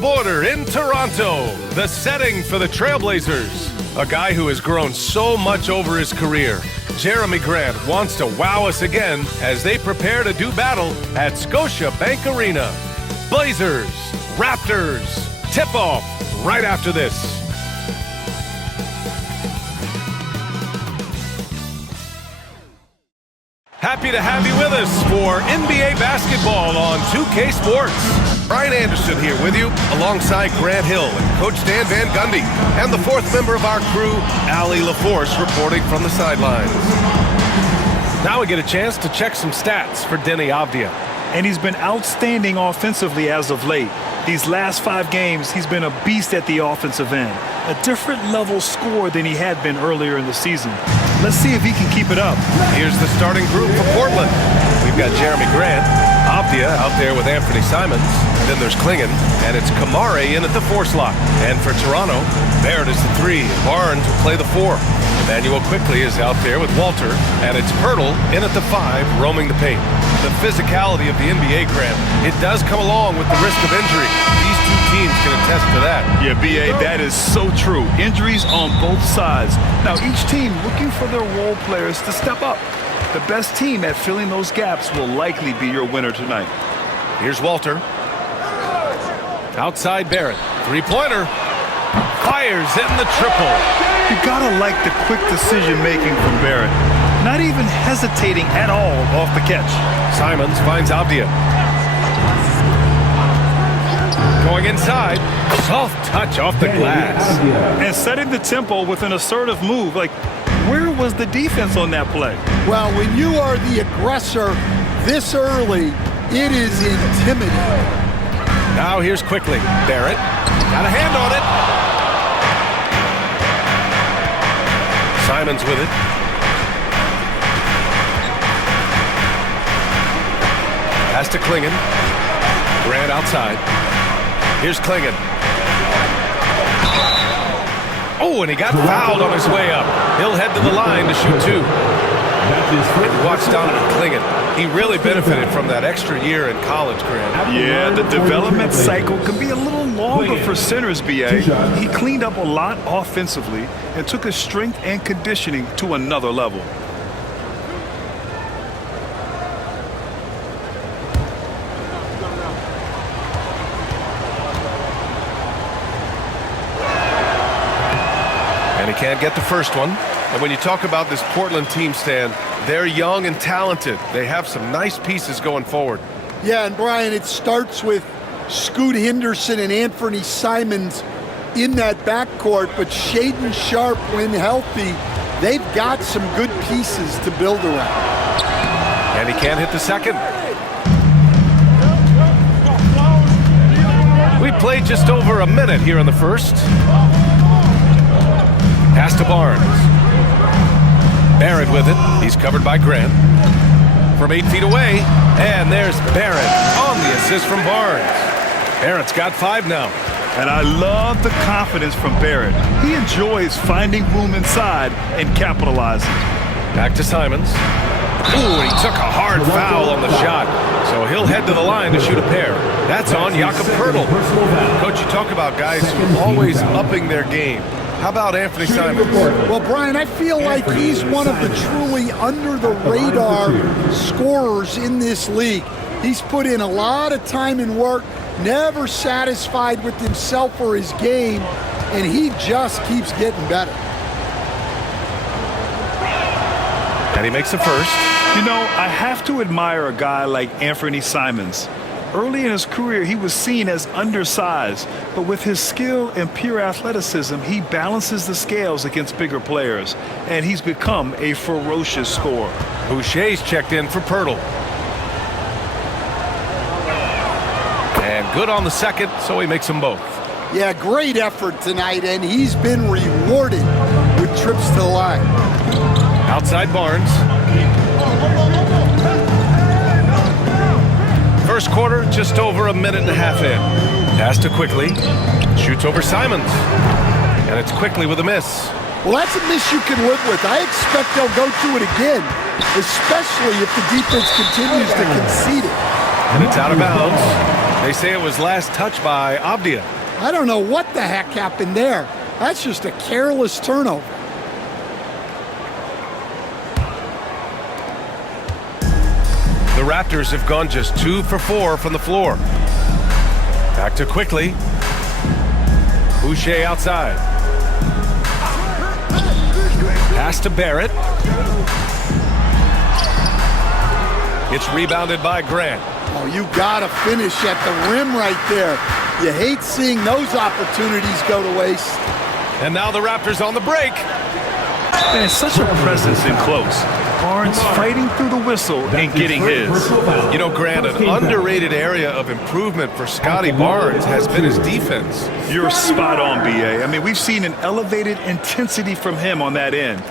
border in Toronto, the setting for the Trailblazers. A guy who has grown so much over his career. Jeremy Grant wants to wow us again as they prepare to do battle at Scotiabank Arena. Blazers, Raptors, tip-off right after this. Happy to have you with us for NBA basketball on 2K Sports. Brian Anderson here with you, alongside Grant Hill and Coach Dan Van Gundy, and the fourth member of our crew, Allie LaForce, reporting from the sidelines. Now we get a chance to check some stats for Deni Avdija. And he's been outstanding offensively as of late. These last 5 games, he's been a beast at the offensive end. A different level scorer than he had been earlier in the season. Let's see if he can keep it up. Here's the starting group for Portland. We've got Jeremy Grant, Avdija out there with Anthony Simons. Then there's Klingon, and it's Kamare in at the 4 slot. And for Toronto, Barrett is the 3, and Barnes will play the 4. Emmanuel Quickley is out there with Walter, and it's Pirtle in at the 5, roaming the paint. The physicality of the NBA, Grant, it does come along with the risk of injury. These two teams can attest to that. Yeah, B.A., that is so true. Injuries on both sides. Now, each team looking for their role players to step up. The best team at filling those gaps will likely be your winner tonight. Here's Walter. Outside Barrett. Three-pointer. Fires in the triple. You gotta like the quick decision-making from Barrett. Not even hesitating at all off the catch. Simons finds Avdija. Going inside. Soft touch off the glass. And setting the tempo with an assertive move. Like, where was the defense on that play? Well, when you are the aggressor this early, it is intimidating. Now here's Quickley. Barrett got a hand on it. Simons with it. Pass to Klingon. Grant outside. Here's Klingon. Oh, and he got fouled on his way up. He'll head to the line to shoot 2. And watch Donovan Klingon. He really benefited from that extra year in college, Grant. Yeah, the development cycle can be a little longer for centers, B.A. He cleaned up a lot offensively and took his strength and conditioning to another level. And he can't get the first one. And when you talk about this Portland team, Stan, they're young and talented. They have some nice pieces going forward. Yeah, and Brian, it starts with Scoot Henderson and Anthony Simons in that backcourt, but Shaedon Sharpe, when healthy, they've got some good pieces to build around. And he can't hit the second. We played just over a minute here in the first. Pass to Barnes. Barrett with it. He's covered by Grant. From 8 feet away. And there's Barrett on the assist from Barnes. Barrett's got 5 now. And I love the confidence from Barrett. He enjoys finding room inside and capitalizing. Back to Simons. Ooh, he took a hard foul on the shot. So he'll head to the line to shoot a pair. That's on Jakob Pirtle. Coach, you talk about guys who are always upping their game. How about Anthony Simons? Well, Brian, I feel like he's one of the truly under-the-radar scorers in this league. He's put in a lot of time and work, never satisfied with himself or his game, and he just keeps getting better. And he makes the first. You know, I have to admire a guy like Anthony Simons. Early in his career, he was seen as undersized, but with his skill and pure athleticism, he balances the scales against bigger players, and he's become a ferocious scorer. Boucher's checked in for Pirtle. And good on the second, so he makes them both. Yeah, great effort tonight, and he's been rewarded with trips to the line. Outside Barnes. First quarter, just over a minute and a half in. Pass to Quickley. Shoots over Simons. And it's Quickley with a miss. Well, that's a miss you can live with. I expect they'll go through it again, especially if the defense continues to concede it. And it's out of bounds. They say it was last touched by Avdia. I don't know what the heck happened there. That's just a careless turnover. The Raptors have gone just 2 for 4 from the floor. Back to Quickly. Boucher outside. Pass to Barrett. It's rebounded by Grant. Oh, you got to finish at the rim right there. You hate seeing those opportunities go to waste. And now the Raptors on the break. Man, such a presence in close. Barnes fighting through the whistle and getting his. You know, Grant, an underrated area of improvement for Scotty Barnes has been his defense. You're spot on, BA. I mean, we've seen an elevated intensity from him on that end.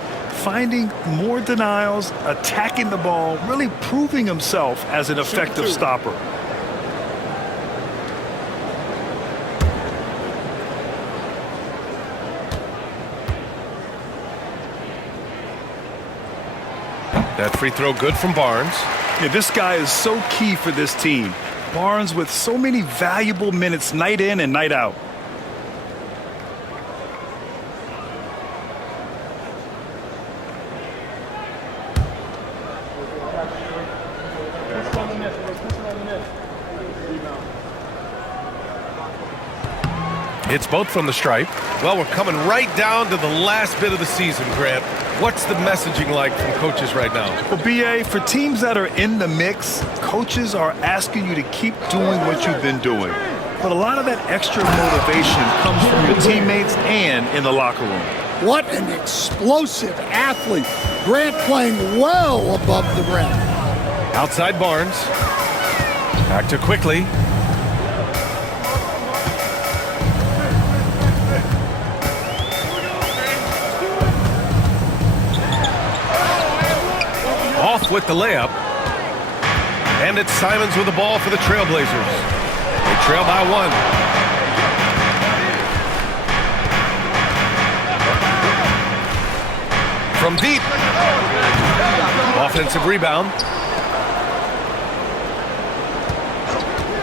Finding more denials, attacking the ball, really proving himself as an effective stopper. That free throw good from Barnes. Yeah, this guy is so key for this team. Barnes with so many valuable minutes night in and night out. It's both from the stripe. Well, we're coming right down to the last bit of the season, Grant. What's the messaging like from coaches right now? Well, BA, for teams that are in the mix, coaches are asking you to keep doing what you've been doing. But a lot of that extra motivation comes from your teammates and in the locker room. What an explosive athlete. Grant playing well above the rim. Outside Barnes. Back to Quickly. Off with the layup. And it's Simons with the ball for the Trailblazers. They trail by 1. From deep. Offensive rebound.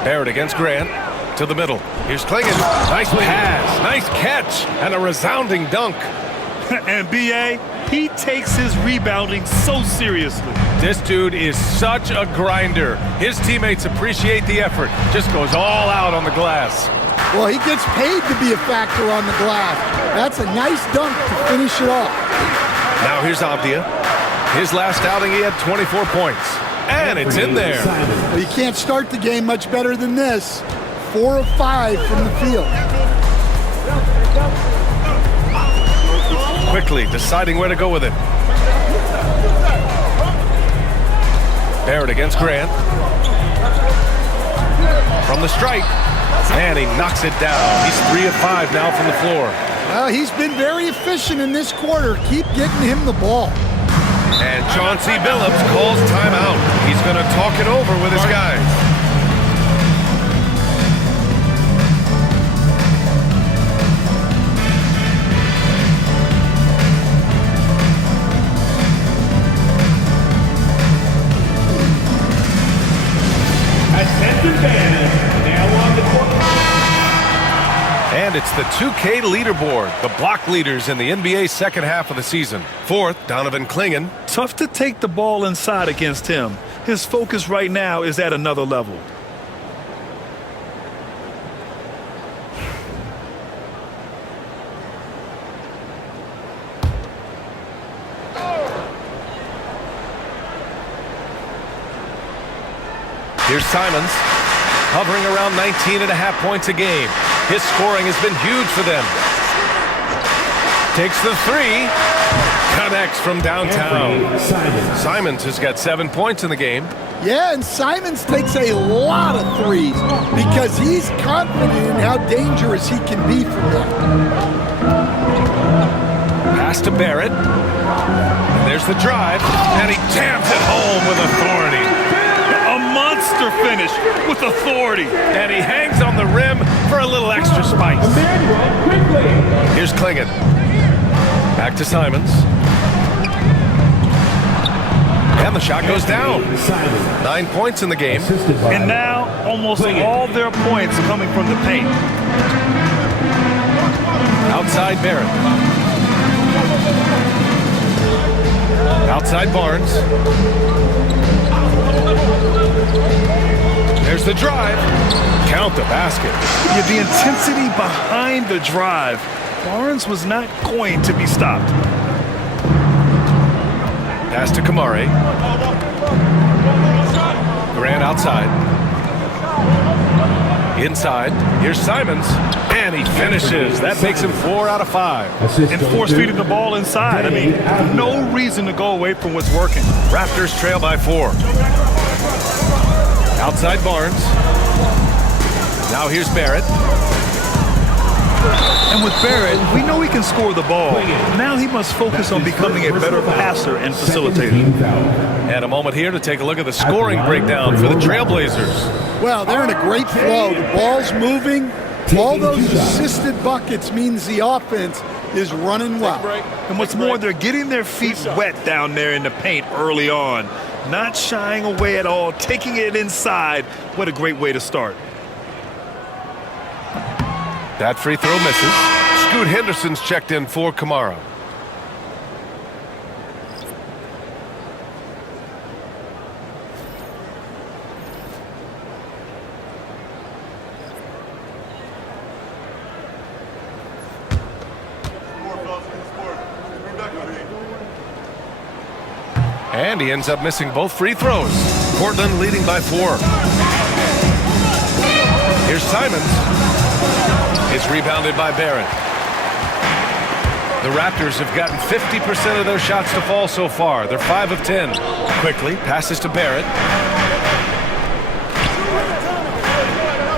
Barrett against Grant. To the middle. Here's Klingon. Nice pass. Nice catch. And a resounding dunk. And BA, he takes his rebounding so seriously. This dude is such a grinder. His teammates appreciate the effort. Just goes all out on the glass. Well, he gets paid to be a factor on the glass. That's a nice dunk to finish it off. Now here's Avdia. His last outing, he had 24 points. And it's in there. Well, you can't start the game much better than this. 4 of 5 from the field. Quickly deciding where to go with it. Barrett against Grant. From the stripe. And he knocks it down. He's 3 of 5 now from the floor. Well, he's been very efficient in this quarter. Keep getting him the ball. And Chauncey Billups calls timeout. He's going to talk it over with his guys. And it's the 2K leaderboard, the block leaders in the NBA second half of the season. 4th, Donovan Klingon. Tough to take the ball inside against him. His focus right now is at another level. Here's Simons, hovering around 19.5 points a game. His scoring has been huge for them. Takes the 3. Connects from downtown. Simons has got 7 points in the game. Yeah, and Simons takes a lot of threes because he's confident in how dangerous he can be from that. Pass to Barrett. And there's the drive. And he jams it home with authority. Monster finish with authority. And he hangs on the rim for a little extra spice. Here's Klingon. Back to Simons. And the shot goes down. 9 points in the game. And now almost all their points coming from the paint. Outside Barrett. Outside Barnes. There's the drive. Count the basket. Yeah, the intensity behind the drive. Barnes was not going to be stopped. Pass to Kamari. Grant outside. Inside. Here's Simons. And he finishes. That makes him 4 out of 5. And force feeding the ball inside. I mean, no reason to go away from what's working. Raptors trail by 4. Outside Barnes. Now here's Barrett. And with Barrett, we know he can score the ball. Now he must focus on becoming a better passer and facilitator. And a moment here to take a look at the scoring breakdown for the Trailblazers. Well, they're in a great flow. The ball's moving. All those assisted buckets means the offense is running well. And what's more, they're getting their feet wet down there in the paint early on. Not shying away at all, taking it inside. What a great way to start. That free throw misses. Scoot Henderson's checked in for Kamara. And he ends up missing both free throws. Portland leading by 4. Here's Simons. It's rebounded by Barrett. The Raptors have gotten 50% of their shots to fall so far. They're 5 of 10. Quickly passes to Barrett.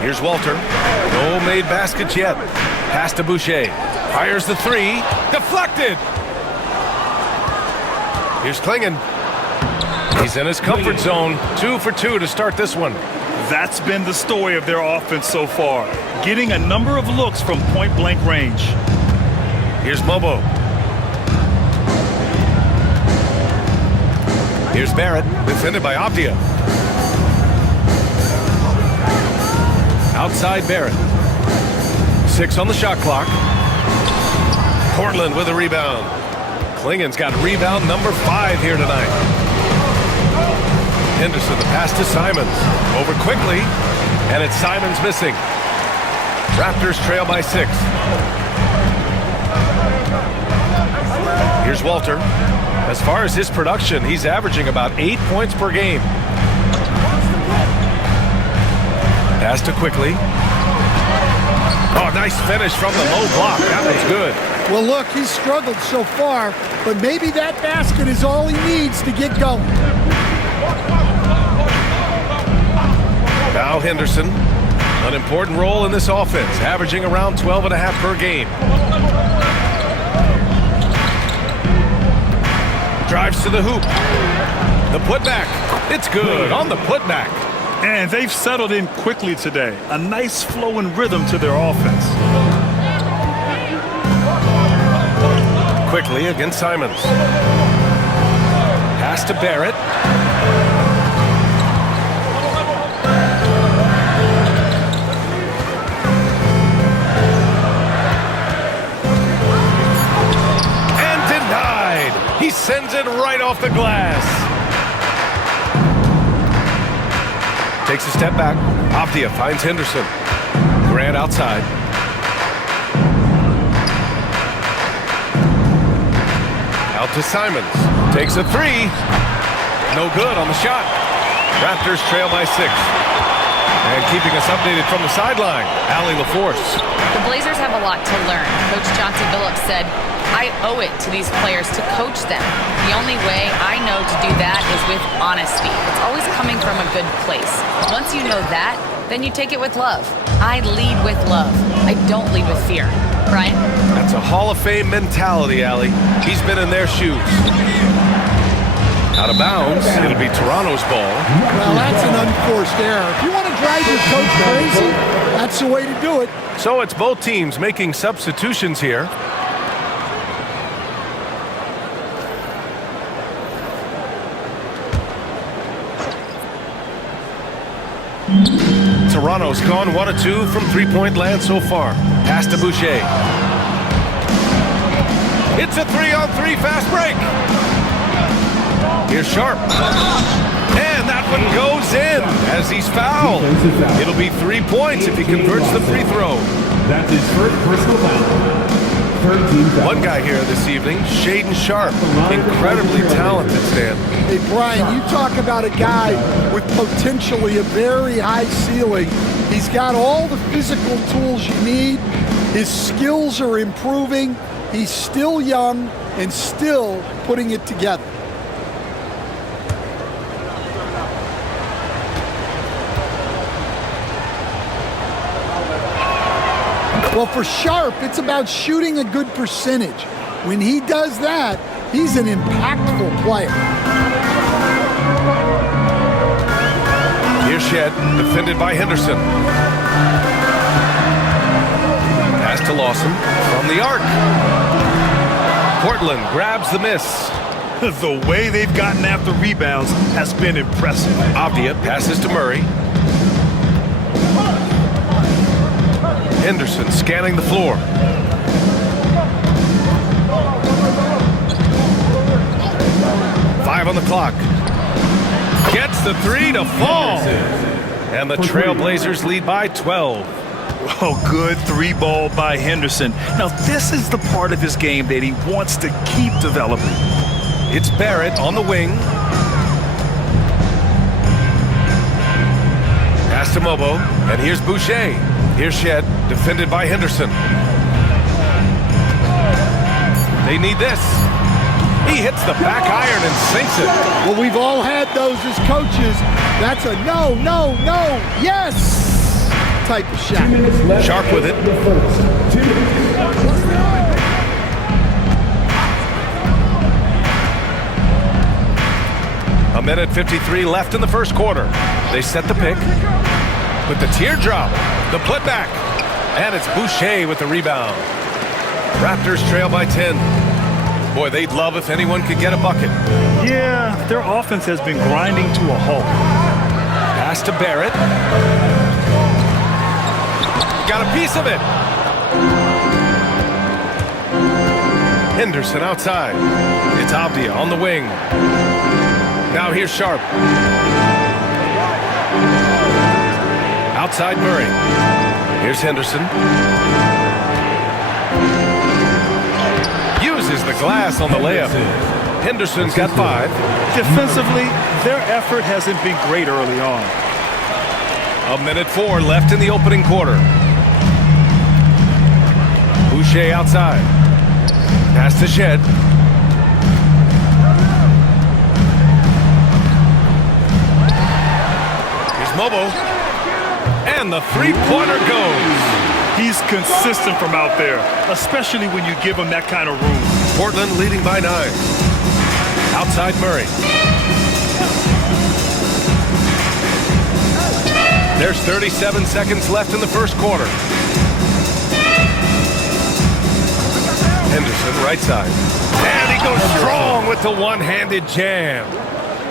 Here's Walter. No made baskets yet. Pass to Boucher. Fires the 3. Deflected. Here's Klingon. He's in his comfort zone. 2 for 2 to start this one. That's been the story of their offense so far. Getting a number of looks from point-blank range. Here's Mobo. Here's Barrett, defended by Abdia. Outside Barrett. 6 on the shot clock. Portland with a rebound. Klingon's got rebound number 5 here tonight. Henderson, the pass to Simons. Over quickly, and it's Simons missing. Raptors trail by 6. Here's Walter. As far as his production, he's averaging about 8 points per game. Pass to quickly. Oh, nice finish from the low block. That was good. Well, look, he's struggled so far, but maybe that basket is all he needs to get going. Now Henderson, an important role in this offense, averaging around 12.5 per game. Drives to the hoop. The putback. It's good on the putback. And they've settled in quickly today. A nice flow and rhythm to their offense. Quickly against Simons. Pass to Barrett. He sends it right off the glass. Takes a step back. Abdia finds Henderson. Grant outside. Out to Simons. Takes a 3. No good on the shot. Raptors trail by 6. And keeping us updated from the sideline, Allie LaForce. The Blazers have a lot to learn. Coach Chauncey Billups said, I owe it to these players to coach them. The only way I know to do that is with honesty. It's always coming from a good place. Once you know that, then you take it with love. I lead with love. I don't lead with fear. Brian? That's a Hall of Fame mentality, Allie. He's been in their shoes. Out of bounds. It'll be Toronto's ball. Well, that's an unforced error. If you want to drive your coach crazy, that's the way to do it. So it's both teams making substitutions here. Toronto's gone 1 of 2 from three-point land so far. Pass to Boucher. It's a 3-on-3 fast break. Here's Sharp. And that one goes in as he's fouled. It'll be 3 points if he converts the free throw. That's his first personal foul. One guy here this evening, Shaedon Sharp. Incredibly talented, Stan. Hey, Brian, you talk about a guy with potentially a very high ceiling. He's got all the physical tools you need. His skills are improving. He's still young and still putting it together. Well, for Sharp, it's about shooting a good percentage. When he does that, he's an impactful player. Here's Shed, defended by Henderson. Pass to Lawson from the arc. Portland grabs the miss. The way they've gotten after rebounds has been impressive. Avdia passes to Murray. Henderson scanning the floor. Five on the clock. Gets the three to fall. And the Trailblazers lead by 12. Oh, good three ball by Henderson. Now, this is the part of his game that he wants to keep developing. It's Barrett on the wing. Pass to Mobo. And here's Boucher. Here's Shed, defended by Henderson. They need this. He hits the back iron and sinks it. Well, we've all had those as coaches. That's a no, no, no, yes type of shot. Sharp with it. A minute 53 left in the first quarter. They set the pick. With the teardrop, the putback, and it's Boucher with the rebound. Raptors trail by 10. Boy, they'd love if anyone could get a bucket. Yeah, their offense has been grinding to a halt. Pass to Barrett. Got a piece of it. Henderson outside. It's Avdia on the wing. Now here's Sharp. Outside Murray. Here's Henderson. Uses the glass on the layup. Henderson's got 5. Defensively, their effort hasn't been great early on. A minute 4 left in the opening quarter. Boucher outside. Pass to Shed. Here's Mobo. And the three-pointer goes. He's consistent from out there, especially when you give him that kind of room. Portland leading by 9. Outside Murray. There's 37 seconds left in the first quarter. Henderson right side. And he goes strong with the one-handed jam.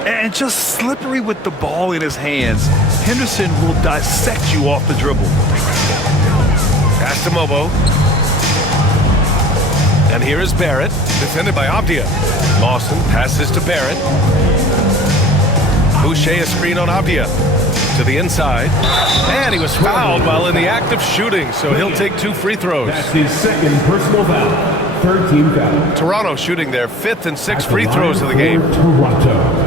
And just slippery with the ball in his hands. Henderson will dissect you off the dribble. Pass to Mobo. And here is Barrett, defended by Avdia. Lawson passes to Barrett. Boucher a screen on Avdia. To the inside. And he was fouled while in the act of shooting, so he'll take 2 free throws. That's his second personal foul. Third team foul. Toronto shooting their 5th and 6th free throws of the game. Toronto.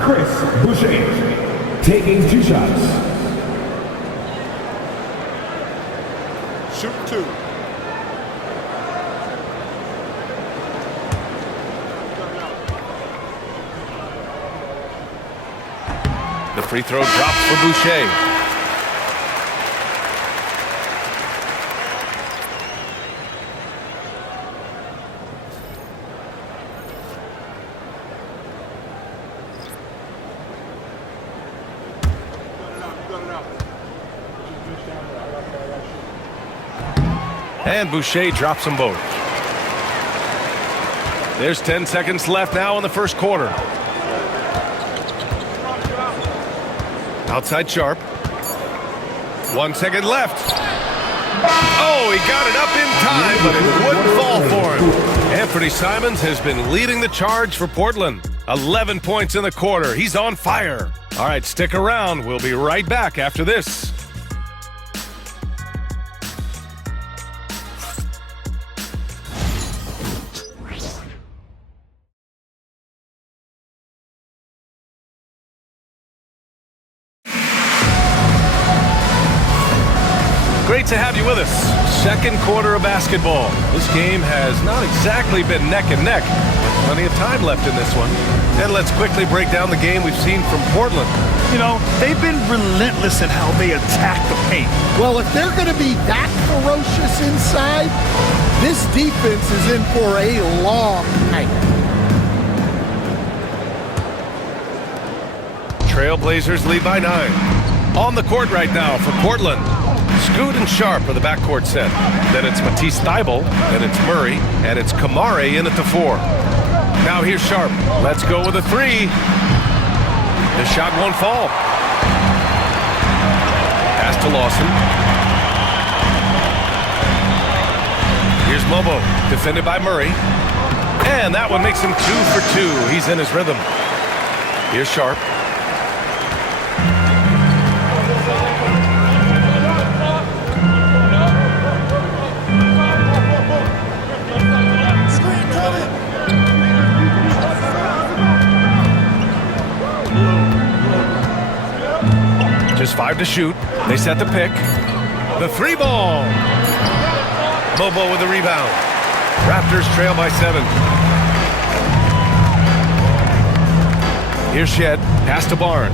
Chris Boucher taking 2 shots. Shoot 2. The free throw drops for Boucher. And Boucher drops them both. There's 10 seconds left now in the first quarter. Outside Sharp. 1 second left. Oh, he got it up in time, but it wouldn't fall for him. Anthony Simons has been leading the charge for Portland. 11 points in the quarter. He's on fire. All right, stick around. We'll be right back after this. Great to have you with us. Second quarter of basketball. This game has not exactly been neck and neck, but plenty of time left in this one. And let's quickly break down the game we've seen from Portland. You know, they've been relentless in how they attack the paint. Well, if they're going to be that ferocious inside, this defense is in for a long night. Trailblazers lead by 9. On the court right now for Portland. Scoot and Sharp are the backcourt set. Then it's Matisse Thybulle, then it's Murray, and it's Kamare in at the 4. Now here's Sharp. Let's go with a 3. The shot won't fall. Pass to Lawson. Here's Mobo, defended by Murray. And that one makes him 2 for 2. He's in his rhythm. Here's Sharp. Just 5 to shoot. They set the pick. The 3 ball. Mobo with the rebound. Raptors trail by 7. Here's Shed. Pass to Barnes.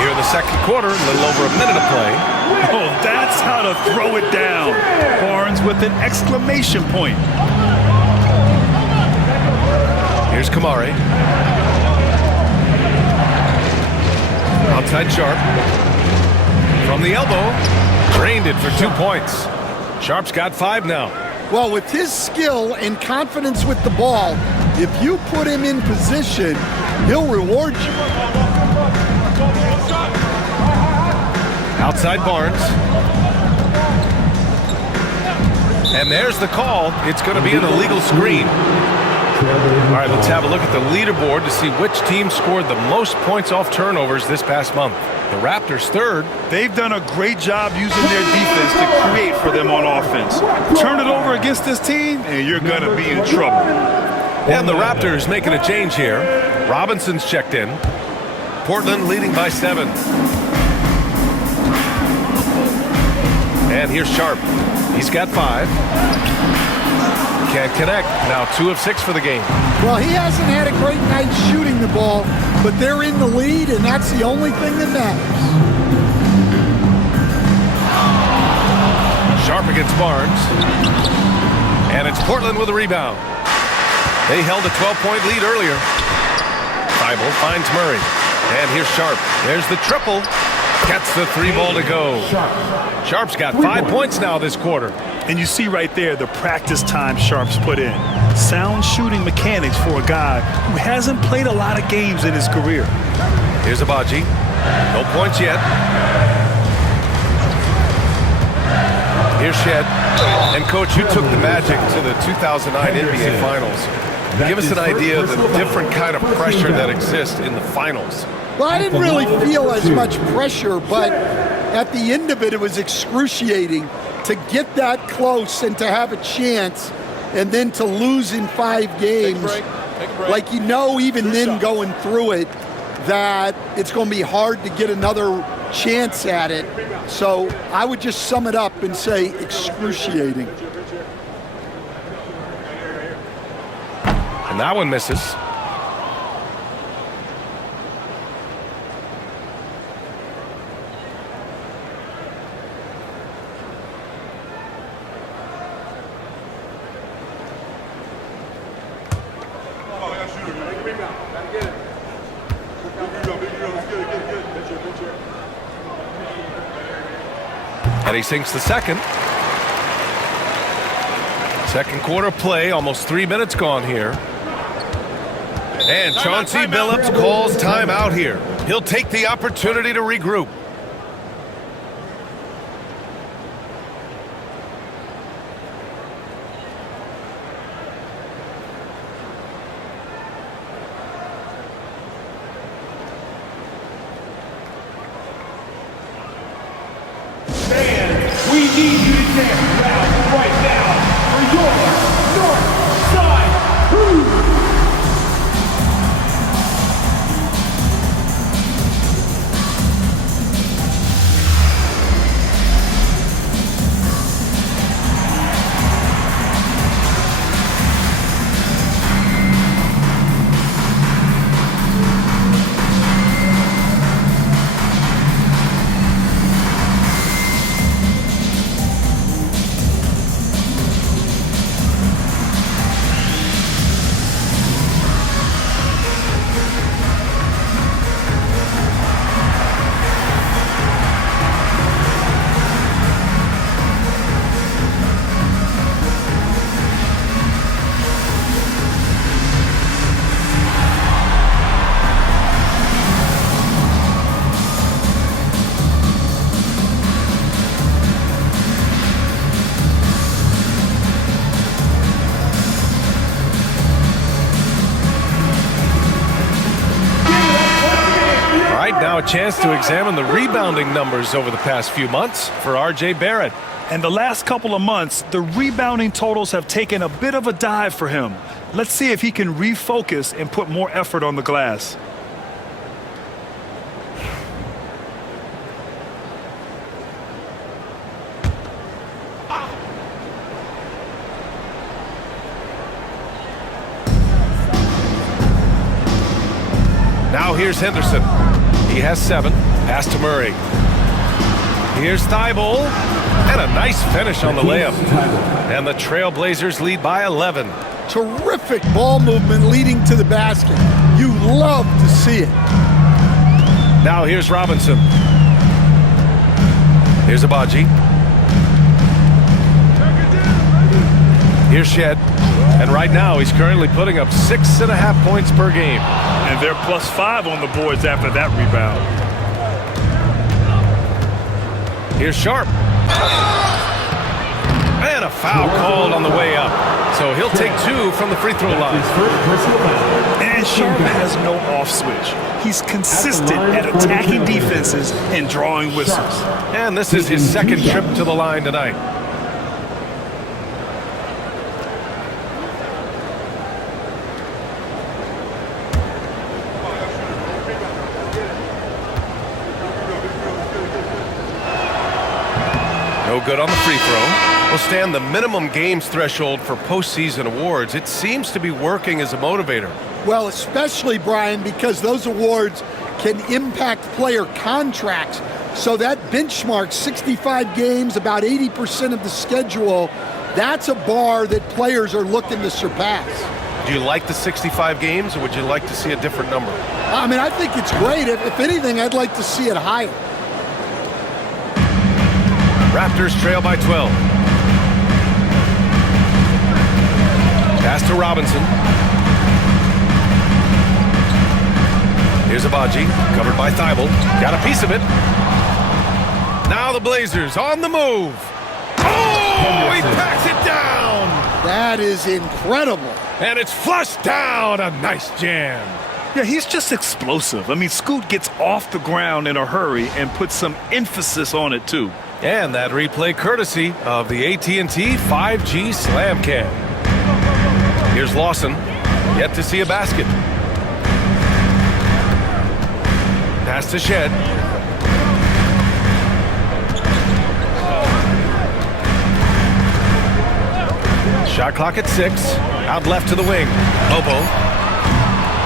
Here in the second quarter, a little over a minute of play. Oh, that's how to throw it down. Barnes with an exclamation point. Here's Kamare. Outside Sharp. From the elbow. Drained it for 2 points. Sharp's got 5 now. Well, with his skill and confidence with the ball, if you put him in position, he'll reward you. Outside Barnes. And there's the call. It's going to be an illegal screen. All right, let's have a look at the leaderboard to see which team scored the most points off turnovers this past month. The Raptors third. They've done a great job using their defense to create for them on offense. Turn it over against this team, and you're going to be in trouble. And the Raptors making a change here. Robinson's checked in. Portland leading by 7. And here's Sharp. He's got 5. Can't connect. Now 2 of 6 for the game. Well, he hasn't had a great night shooting the ball, but they're in the lead, and that's the only thing that matters. Sharp against Barnes. And it's Portland with a rebound. They held a 12-point lead earlier. Thybulle finds Murray. And here's Sharp. There's the triple. Gets the 3 ball to go. Sharp's got 5 points now this quarter. And you see right there the practice time Sharp's put in. Sound shooting mechanics for a guy who hasn't played a lot of games in his career. Here's Abaji. No points yet. Here's Shed. And, Coach, you took the Magic to the 2009 NBA Finals. Give us an idea of the different kind of pressure that exists in the finals. Well, I didn't really feel as much pressure, but at the end of it, it was excruciating to get that close and to have a chance and then to lose in 5 games. Take a break. Like, you know, even then going through it, that it's going to be hard to get another chance at it. So I would just sum it up and say excruciating. And that one misses. And he sinks the second. Second quarter play, almost 3 minutes gone here. And Chauncey Billups calls timeout here. He'll take the opportunity to regroup. We need you to dance loud right now for your North Side Crew. Now a chance to examine the rebounding numbers over the past few months for R.J. Barrett. And the last couple of months, the rebounding totals have taken a bit of a dive for him. Let's see if he can refocus and put more effort on the glass. Now here's Henderson. He has 7. Pass to Murray. Here's Thibault. And a nice finish on the layup. And the Trailblazers lead by 11. Terrific ball movement leading to the basket. You love to see it. Now here's Robinson. Here's Abaji. Here's Shed. And right now he's currently putting up 6.5 points per game. And they're +5 on the boards after that rebound. Here's Sharp. And a foul called on the way up. So he'll take 2 from the free throw line. And Sharp has no off switch. He's consistent at attacking defenses and drawing whistles. And this is his second trip to the line tonight. No good on the free throw. Will stand the minimum games threshold for postseason awards. It seems to be working as a motivator. Well, especially, Brian, because those awards can impact player contracts. So that benchmark, 65 games, about 80% of the schedule, that's a bar that players are looking to surpass. Do you like the 65 games, or would you like to see a different number? I mean, I think it's great. If anything, I'd like to see it higher. Raptors trail by 12. Pass to Robinson. Here's Abaji, covered by Thibault. Got a piece of it. Now the Blazers on the move. Oh, he packs it down. That is incredible. And it's flushed down. A nice jam. Yeah, he's just explosive. I mean, Scoot gets off the ground in a hurry and puts some emphasis on it, too. And that replay courtesy of the AT&T 5G Slam Cam. Here's Lawson, yet to see a basket. Pass to Shed. Shot clock at 6. Out left to the wing. Lobo.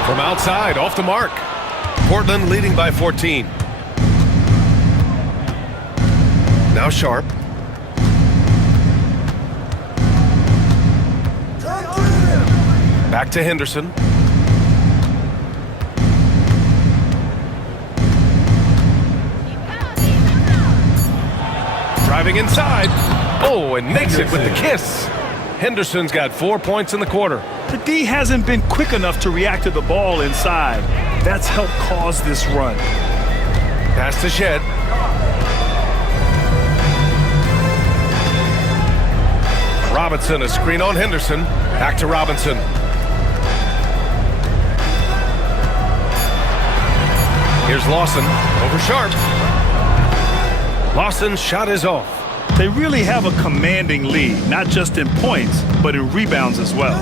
From outside, off the mark. Portland leading by 14. Now Sharp. Back to Henderson. Driving inside. Oh, and makes it with the kiss. Henderson's got 4 points in the quarter. The D hasn't been quick enough to react to the ball inside. That's helped cause this run. Pass to Shed. Robinson, a screen on Henderson. Back to Robinson. Here's Lawson over Sharp. Lawson's shot is off. They really have a commanding lead, not just in points, but in rebounds as well.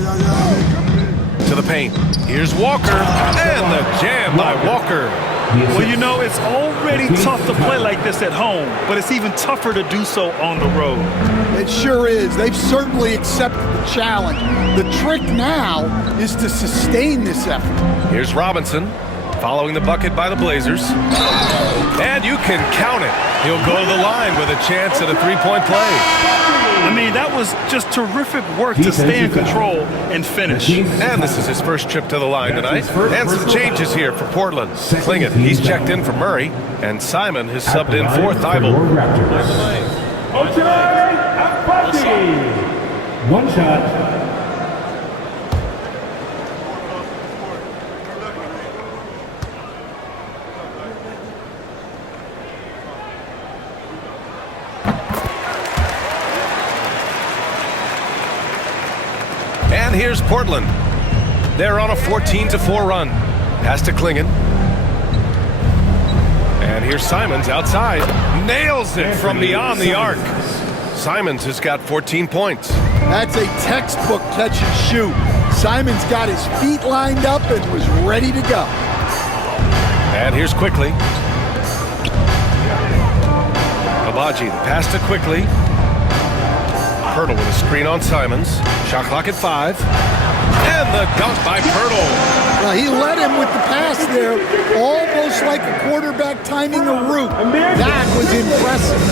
To the paint. Here's Walker. And the jam by Walker. Well, you know, it's already tough to play like this at home, but it's even tougher to do so on the road. It sure is. They've certainly accepted the challenge. The trick now is to sustain this effort. Here's Robinson, following the bucket by the Blazers. And you can count it. He'll go to the line with a chance at a three-point play. I mean, that was just terrific work to stay in control and finish. And this is his first trip to the line tonight. And some changes here for Portland. Klingon, he's checked in for Murray. And Simon has subbed in for Thibault. One shot. And here's Portland. They're on a 14-4 run. Pass to Klingon. And here's Simons outside. Nails it from beyond the arc. Simons has got 14 points. That's a textbook catch and shoot. Simons got his feet lined up and was ready to go. And here's Quickly. Abaji, the pass to Quickly. Pirtle with a screen on Simons. Shot clock at 5. And the dunk by Pirtle. Well, he led him with the pass there, almost like a quarterback timing a route. That was impressive.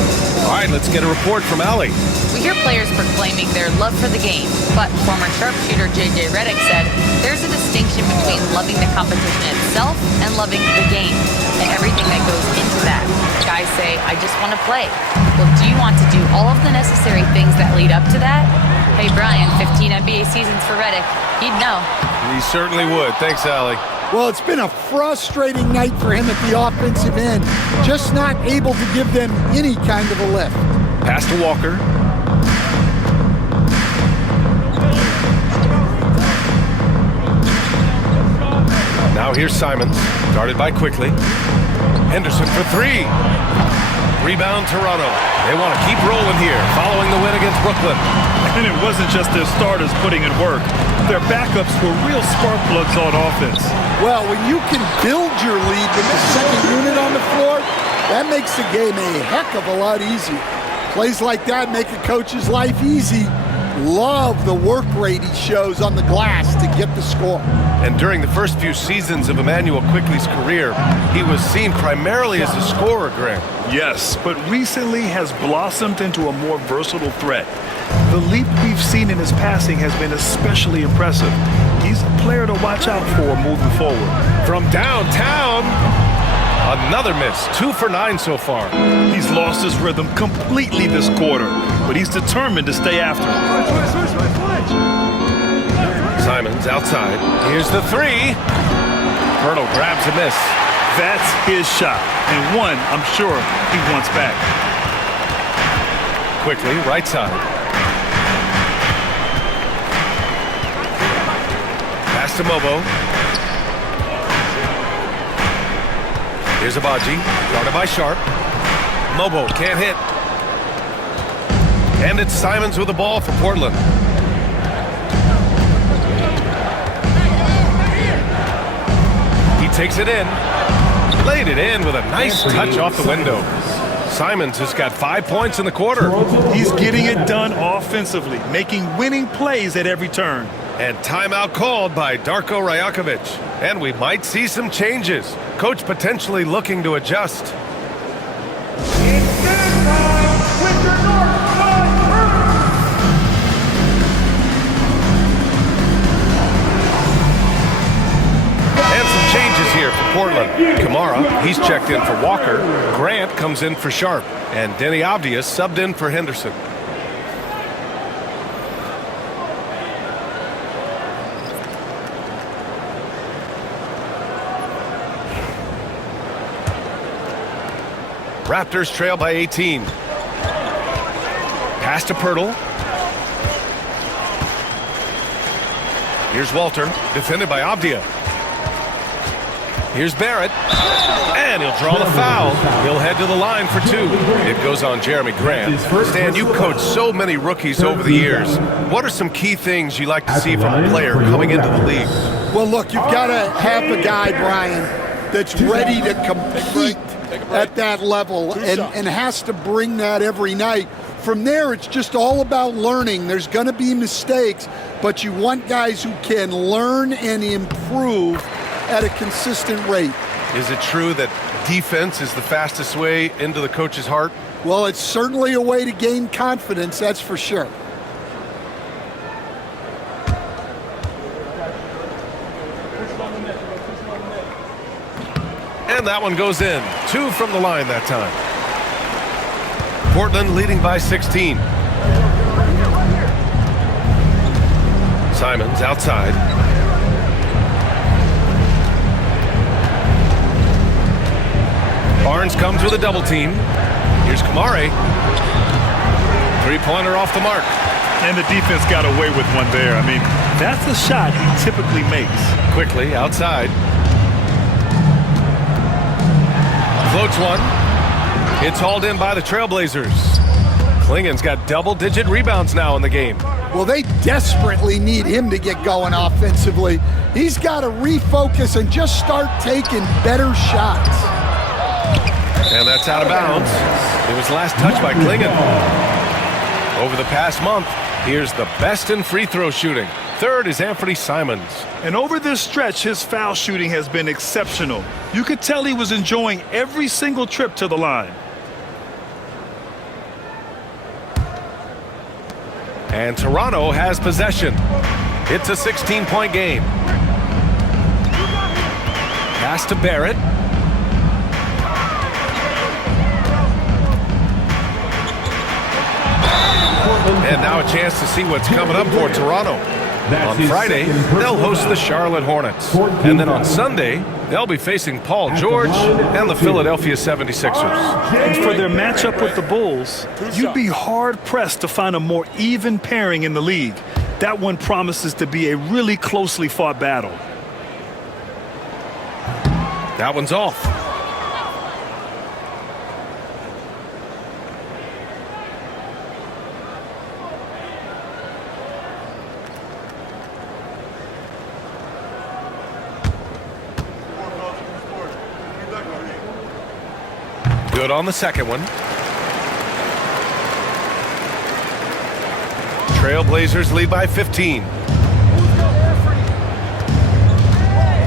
All right, let's get a report from Allie. We hear players proclaiming their love for the game, but former sharpshooter J.J. Redick said there's a distinction between loving the competition itself and loving the game and everything that goes into that. Guys say, I just want to play. Well, do you want to do all of the necessary things that lead up to that? Hey, Brian, 15 NBA seasons for Redick. He'd know. He certainly would. Thanks, Allie. Well, it's been a frustrating night for him at the offensive end. Just not able to give them any kind of a lift. Pass to Walker. Now here's Simons, guarded by Quickly. Henderson for 3. Rebound Toronto. They want to keep rolling here, following the win against Brooklyn. And it wasn't just their starters putting in work. Their backups were real spark plugs on offense. Well, when you can build your lead with the second unit on the floor, that makes the game a heck of a lot easier. Plays like that make a coach's life easy. Love the work rate he shows on the glass to get the score. And during the first few seasons of Emmanuel Quickly's career, he was seen primarily as a scorer, Grant. Yes, but recently has blossomed into a more versatile threat. The leap we've seen in his passing has been especially impressive. He's a player to watch out for moving forward. From downtown, another miss. 2 for 9 so far. He's lost his rhythm completely this quarter, but he's determined to stay after it. Simons outside. Here's the 3. Pirtle grabs a miss. That's his shot, and one I'm sure he wants back. Quickly, right side. Pass to Mobo. Here's Abaji, guarded by Sharp. Mobo can't hit. And it's Simons with the ball for Portland. He takes it in. Laid it in with a nice touch off the window. Simons has got 5 points in the quarter. He's getting it done offensively, making winning plays at every turn. And timeout called by Darko Rajakovic. And we might see some changes. Coach potentially looking to adjust. It's dinner time with your North Side Crew. And some changes here for Portland. Kamara, he's checked in for Walker. Grant comes in for Sharp. And Denny Avdia subbed in for Henderson. Raptors trail by 18. Pass to Pirtle. Here's Walter, defended by Avdia. Here's Barrett, and he'll draw the foul. He'll head to the line for 2. It goes on Jeremy Grant. Stan, you coached so many rookies over the years. What are some key things you like to see from a player coming into the league? Well, look, you've got to have a guy, Brian, that's ready to compete at that level and has to bring that every night. From there, it's just all about learning. There's going to be mistakes, but you want guys who can learn and improve at a consistent rate. Is it true that defense is the fastest way into the coach's heart? Well, it's certainly a way to gain confidence, that's for sure. And that one goes in. 2 from the line that time. Portland leading by 16. Simons outside. Barnes comes with a double team. Here's Kamare. Three-pointer off the mark. And the defense got away with one there. I mean, that's a shot he typically makes. Quickly outside. Floats one. It's hauled in by the Trailblazers. Klingen's got double-digit rebounds now in the game. Well, they desperately need him to get going offensively. He's got to refocus and just start taking better shots. And that's out of bounds. It was last touched by Klingen. Over the past month, here's the best in free throw shooting. Third is Anthony Simons. And over this stretch, his foul shooting has been exceptional. You could tell he was enjoying every single trip to the line. And Toronto has possession. It's a 16-point game. Pass to Barrett. And now a chance to see what's coming up for Toronto. On Friday, they'll host the Charlotte Hornets. And then on Sunday, they'll be facing Paul George and the Philadelphia 76ers. And for their matchup with the Bulls, you'd be hard-pressed to find a more even pairing in the league. That one promises to be a really closely fought battle. That one's off. Good on the second one. Trailblazers lead by 15.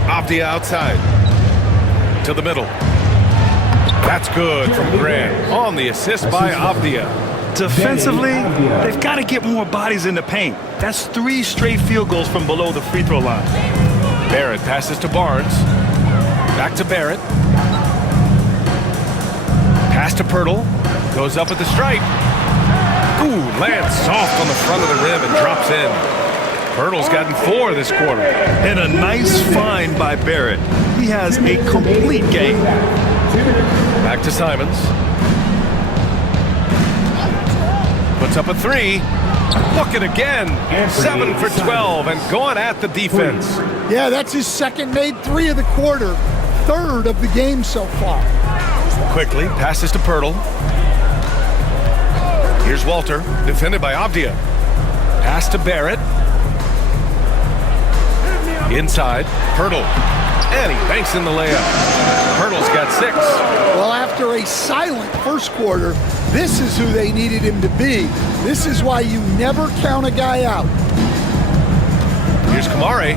Avdia outside. To the middle. That's good from Grant on the assist by Avdia. Defensively, they've got to get more bodies in the paint. That's 3 straight field goals from below the free throw line. Barrett passes to Barnes. Back to Barrett. Pass to Pirtle. Goes up at the stripe. Ooh, lands soft on the front of the rim and drops in. Pirtle's gotten 4 this quarter. And a nice find by Barrett. He has a complete game. Back to Simons. Puts up a 3. Look it again. 7 for 12 and going at the defense. Yeah, that's his second made 3 of the quarter. Third of the game so far. Quickly passes to Pirtle. Here's Walter, defended by Avdia. Pass to Barrett. Inside, Pirtle. And he banks in the layup. Pirtle's got 6. Well, after a silent first quarter, this is who they needed him to be. This is why you never count a guy out. Here's Kamare,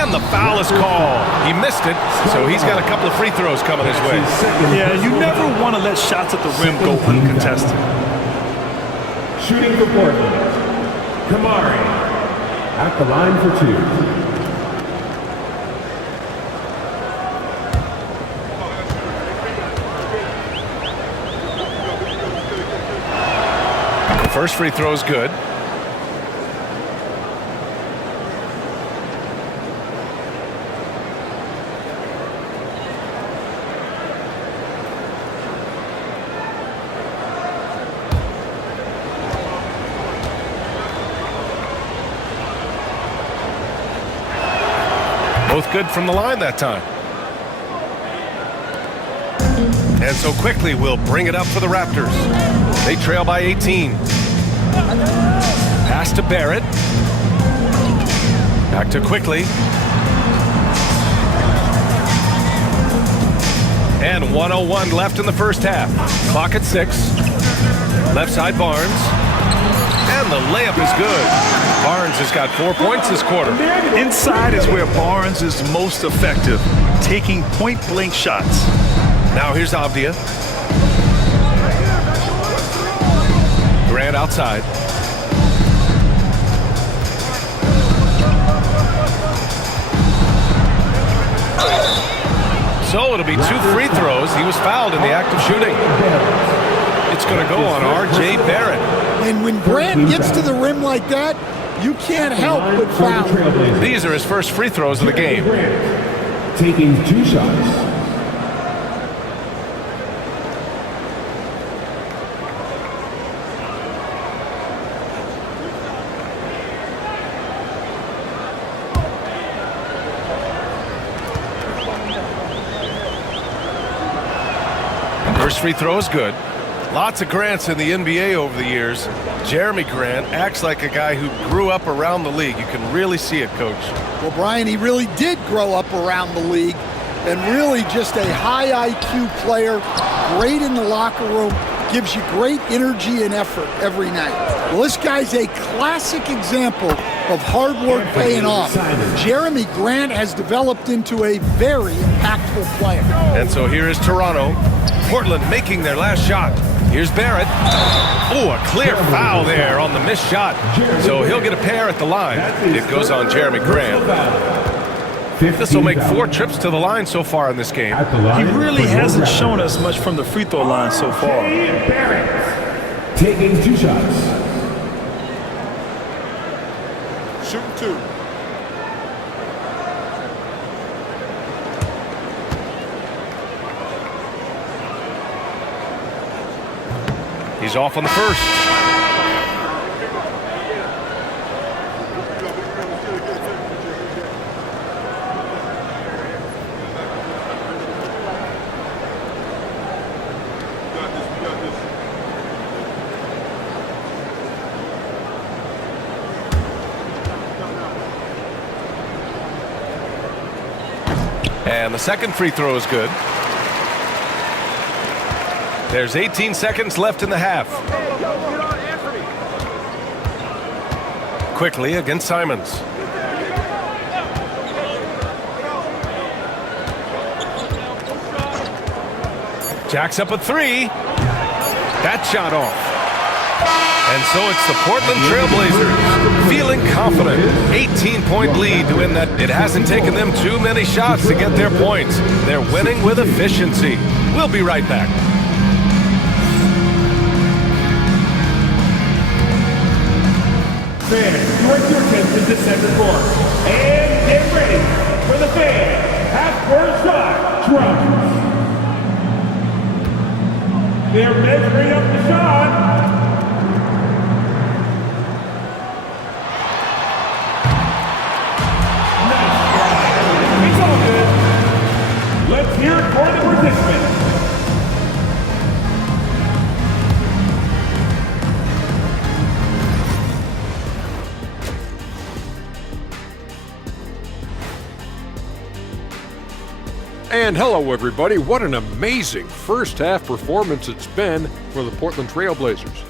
and the foul is called. He missed it, so he's got a couple of free throws coming his way. Yeah, you never want to let shots at the rim go uncontested. Shooting for Portland, Kamare at the line for 2. First free throw is good. Both good from the line that time. And so quickly we'll bring it up for the Raptors. They trail by 18. Pass to Barrett. Back to Quickly. And 1:01 left in the first half. Clock at 6. Left side Barnes. And the layup is good. Barnes has got 4 points this quarter. Inside is where Barnes is most effective, taking point-blank shots. Now here's Avdia. Grant outside. So it'll be 2 free throws. He was fouled in the act of shooting. It's going to go on R.J. Barrett. And when Grant gets to the rim like that, you can't help but foul. These are his first free throws of the game. Taking 2 shots. First free throw is good. Lots of Grants in the NBA over the years. Jeremy Grant acts like a guy who grew up around the league. You can really see it, Coach. Well, Brian, he really did grow up around the league and really just a high IQ player, great in the locker room, gives you great energy and effort every night. Well, this guy's a classic example of hard work paying off. Jeremy Grant has developed into a very impactful player. And so here is Toronto. Portland making their last shot. Here's Barrett. Oh, a clear foul there on the missed shot. So he'll get a pair at the line. It goes on Jeremy Grant. This will make 4 trips to the line so far in this game. He really hasn't shown us much from the free throw line so far. Barrett taking 2 shots. Shooting 2. He's off on the first. And the second free throw is good. There's 18 seconds left in the half. Quickly against Simons. Jacks up a 3. That shot off. And so it's the Portland Trailblazers feeling confident. 18-point lead to win that. It hasn't taken them too many shots to get their points. They're winning with efficiency. We'll be right back. Fans, direct your attention to center court. And get ready for the fans. Half-court shot drops. They're measuring up the shot. It's all good. Let's hear it for the participants. And hello, everybody. What an amazing first half performance it's been for the Portland Trailblazers.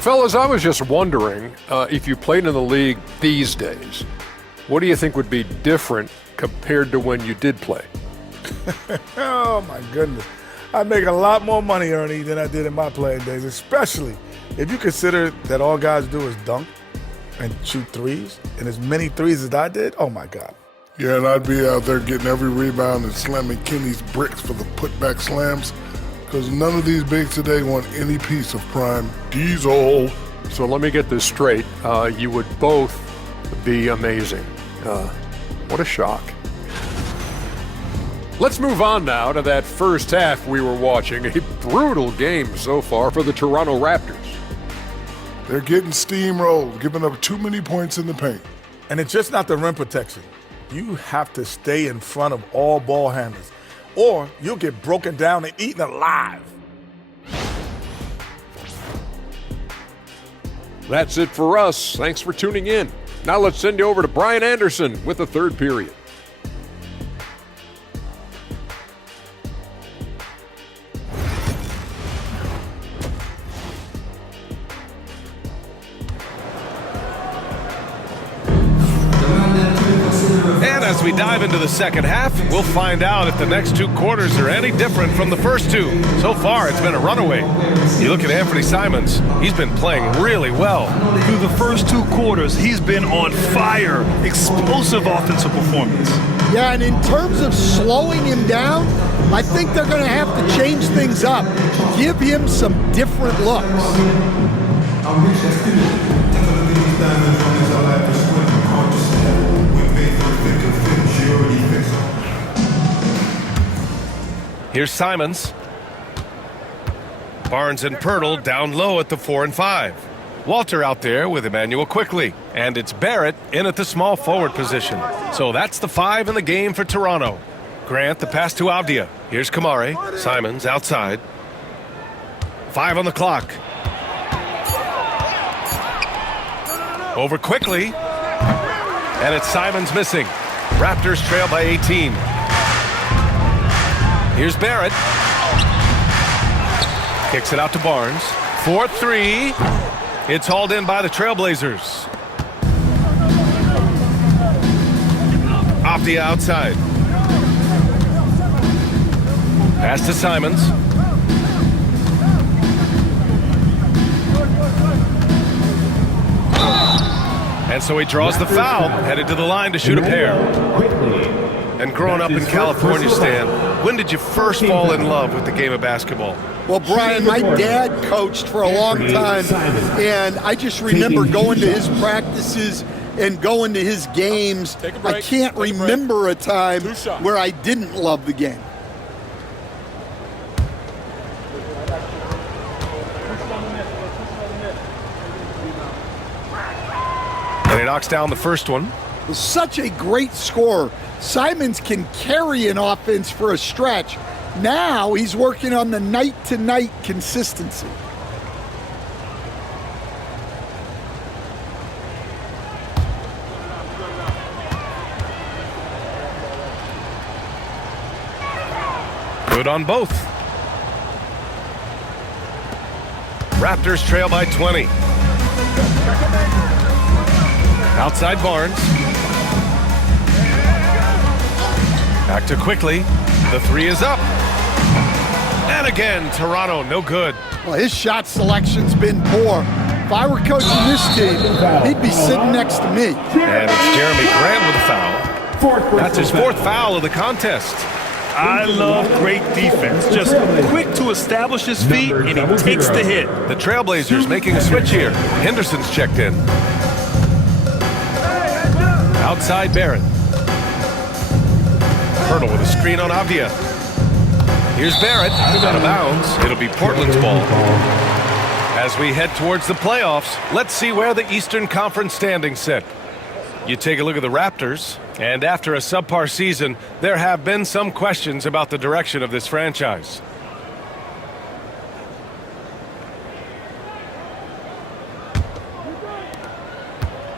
Fellas, I was just wondering if you played in the league these days, what do you think would be different compared to when you did play? Oh, my goodness. I make a lot more money, Ernie, than I did in my playing days, especially if you consider that all guys do is dunk and shoot threes, and as many threes as I did, oh, my God. Yeah, and I'd be out there getting every rebound and slamming Kenny's bricks for the putback slams, because none of these bigs today want any piece of prime diesel. So let me get this straight. You would both be amazing. What a shock. Let's move on now to that first half we were watching. A brutal game so far for the Toronto Raptors. They're getting steamrolled, giving up too many points in the paint. And it's just not the rim protection. You have to stay in front of all ball handlers, or you'll get broken down and eaten alive. That's it for us. Thanks for tuning in. Now let's send you over to Brian Anderson with the third period. And as we dive into the second half, we'll find out if the next two quarters are any different from the first two. So far, it's been a runaway. You look at Anthony Simons, he's been playing really well. Through the first two quarters, he's been on fire. Explosive offensive performance. Yeah, and in terms of slowing him down, I think they're going to have to change things up. Give him some different looks. Here's Simons. Barnes and Pirtle down low at the 4 and 5. Walter out there with Emmanuel quickly. And it's Barrett in at the small forward position. So that's the 5 in the game for Toronto. Grant the pass to Avdia. Here's Kamare. Simons outside. 5 on the clock. Over quickly. And it's Simons missing. Raptors trail by 18. Here's Barrett. Kicks it out to Barnes. 4-3. It's hauled in by the Trailblazers. Avdia outside. Pass to Simons. And so he draws the foul, headed to the line to shoot a pair. And growing up in California, Stan, when did you first fall in love with the game of basketball? Well, Brian, my dad coached for a long time, and I just remember going to his practices and going to his games. I can't remember a time where I didn't love the game. And he knocks down the first one. Was such a great scorer. Simons can carry an offense for a stretch. Now he's working on the night-to-night consistency. Good on both. Raptors trail by 20. Outside Barnes. Back to quickly. The 3 is up. And again, Toronto, no good. Well, his shot selection's been poor. If I were coaching this team, he'd be sitting next to me. And it's Jeremy Grant with a foul. That's his 4th foul of the contest. I love great defense. Just quick to establish his feet, and he takes the hit. The Trailblazers making a switch here. Henderson's checked in. Outside Barrett. Pirtle with a screen on Avdia. Here's Barrett, out of bounds. It'll be Portland's ball. As we head towards the playoffs, let's see where the Eastern Conference standings sit. You take a look at the Raptors, and after a subpar season, there have been some questions about the direction of this franchise.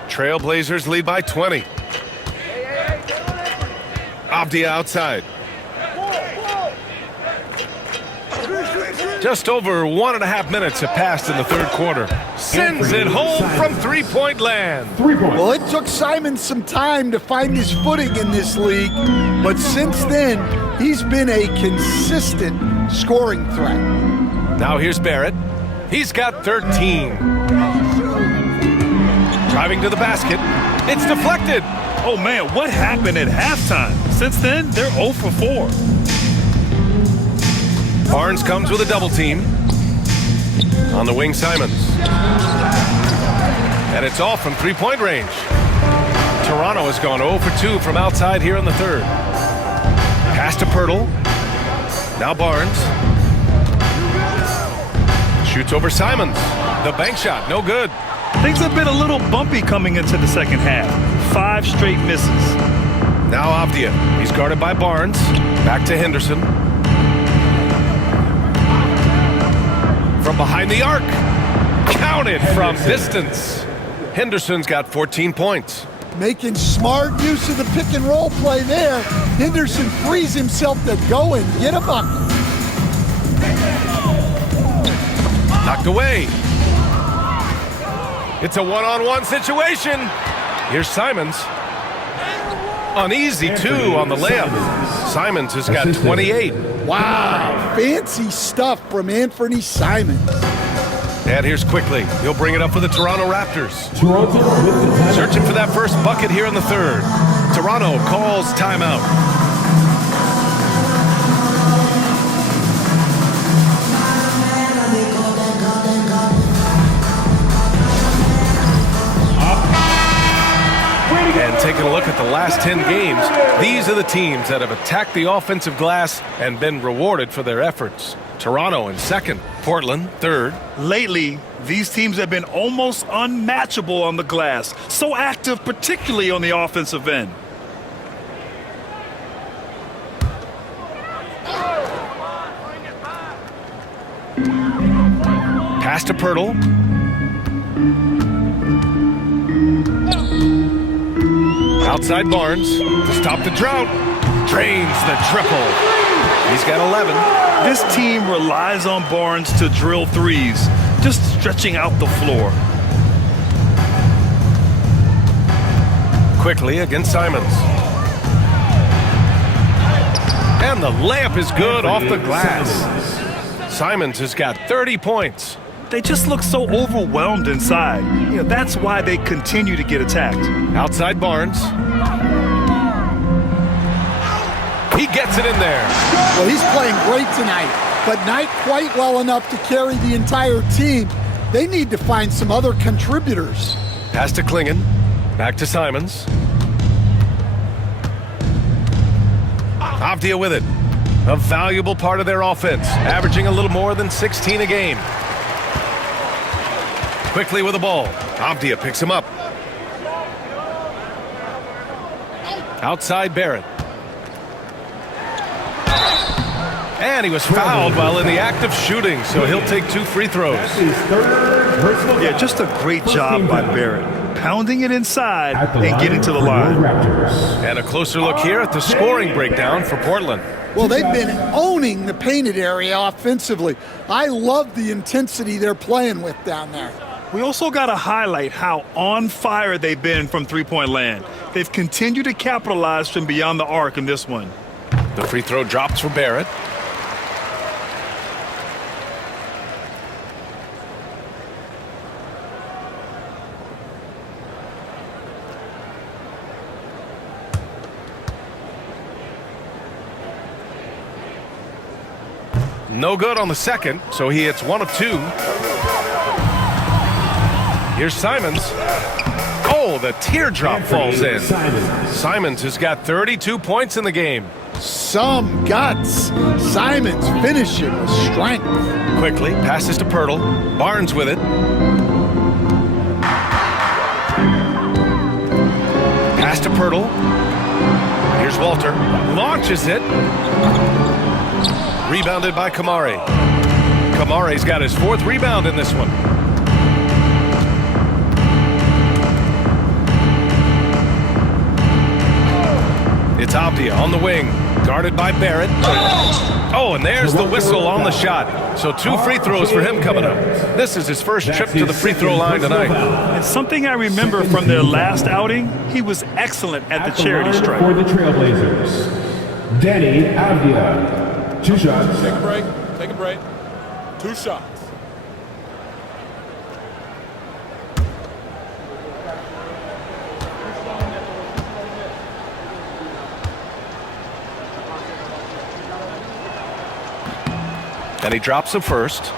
Trailblazers lead by 20. Avdia outside. Just over 1.5 minutes have passed in the third quarter. Sends it home from three-point land. Well, it took Simon some time to find his footing in this league, but since then, he's been a consistent scoring threat. Now here's Barrett. He's got 13. Driving to the basket. It's deflected. Oh, man, what happened at halftime? Since then, they're 0 for 4. Barnes comes with a double team. On the wing, Simons. And it's off from three-point range. Toronto has gone 0 for 2 from outside here in the third. Pass to Pirtle. Now Barnes. Shoots over Simons. The bank shot, no good. Things have been a little bumpy coming into the second half. 5 straight misses. Now Avdia. He's guarded by Barnes. Back to Henderson. From behind the arc. Counted from distance. Henderson's got 14 points. Making smart use of the pick and roll play there. Henderson frees himself to go and get a bucket. Knocked away. It's a one-on-one situation. Here's Simons. Uneasy, too, on the layup. Simons has got 28. Wow, fancy stuff from Anthony Simons. And here's Quickly. He'll bring it up for the Toronto Raptors. Searching for that first bucket here in the third. Toronto calls timeout. And taking a look at the last 10 games, these are the teams that have attacked the offensive glass and been rewarded for their efforts. Toronto in second, Portland third. Lately, these teams have been almost unmatchable on the glass. So active, particularly on the offensive end. Pass to Pirtle. Outside Barnes to stop the drought. Drains the triple. He's got 11. This team relies on Barnes to drill threes, just stretching out the floor. Quickly against Simons. And the layup is good off the glass. Simons has got 30 points. They just look so overwhelmed inside. That's why they continue to get attacked. Outside Barnes. He gets it in there. Well, he's playing great tonight, but not quite well enough to carry the entire team. They need to find some other contributors. Pass to Klingon. Back to Simons. Avdia with it. A valuable part of their offense, averaging a little more than 16 a game. Quickly with the ball. Avdia picks him up. Outside Barrett. And he was fouled while in the act of shooting, so he'll take 2 free throws. Yeah, just a great job by Barrett. Pounding it inside and getting to the line. And a closer look here at the scoring breakdown for Portland. Well, they've been owning the painted area offensively. I love the intensity they're playing with down there. We also got to highlight how on fire they've been from three-point land. They've continued to capitalize from beyond the arc in this one. The free throw drops for Barrett. No good on the second, so he hits 1 of 2. Here's Simons. Oh, the teardrop falls in. Simons has got 32 points in the game. Some guts. Simons finishing with strength. Quickly, passes to Pirtle. Barnes with it. Pass to Pirtle. Here's Walter. Launches it. Rebounded by Kamari. Kamari's got his 4th rebound in this one. It's Avdia on the wing, guarded by Barrett. Oh, and there's the whistle on the shot. So 2 free throws for him coming up. This is his first trip to the free throw line tonight. And something I remember from their last outing, he was excellent at the charity stripe. For the Trailblazers, Danny Avdia. 2 shots. Take a break. Take a break. 2 shots. And he drops the first.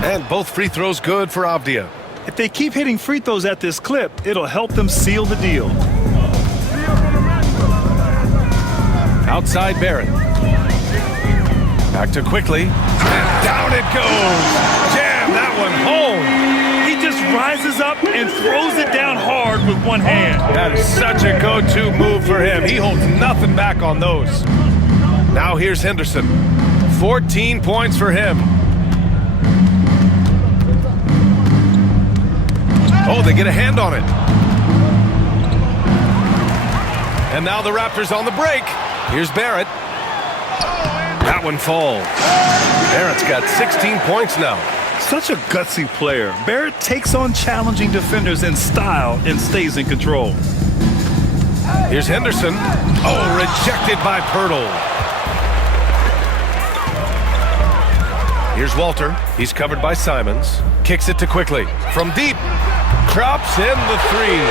And both free throws good for Avdia. If they keep hitting free throws at this clip, it'll help them seal the deal. Outside Barrett. Back to quickly. And down it goes. Jam that one home. He just rises up and throws it down hard with one hand. That is such a go-to move for him. He holds nothing back on those. Now here's Henderson. 14 points for him. Oh, they get a hand on it. And now the Raptors on the break. Here's Barrett. That one falls. Barrett's got 16 points now. Such a gutsy player. Barrett takes on challenging defenders in style and stays in control. Here's Henderson. Oh, rejected by Pirtle. Here's Walter. He's covered by Simons. Kicks it to Quickly. From deep. Drops in the three.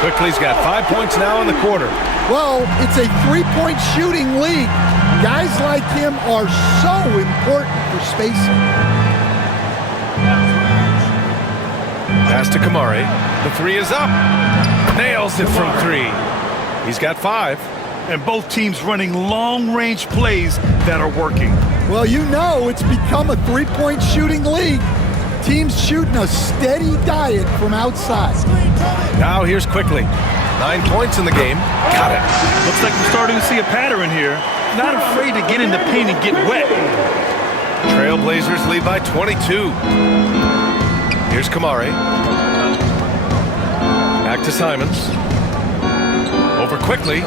Quickly's got 5 points now in the quarter. Well, it's a three-point shooting league. Guys like him are so important for spacing. Pass to Kamari. The three is up. Nails it from three. He's got 5. And both teams running long-range plays that are working. Well, you know it's become a three-point shooting league. Teams shooting a steady diet from outside. Now here's Quickly. 9 points in the game. Got it. Looks like we're starting to see a pattern here. Not afraid to get in the paint and get wet. Trailblazers lead by 22. Here's Kamari. Back to Simons. Over Quickly.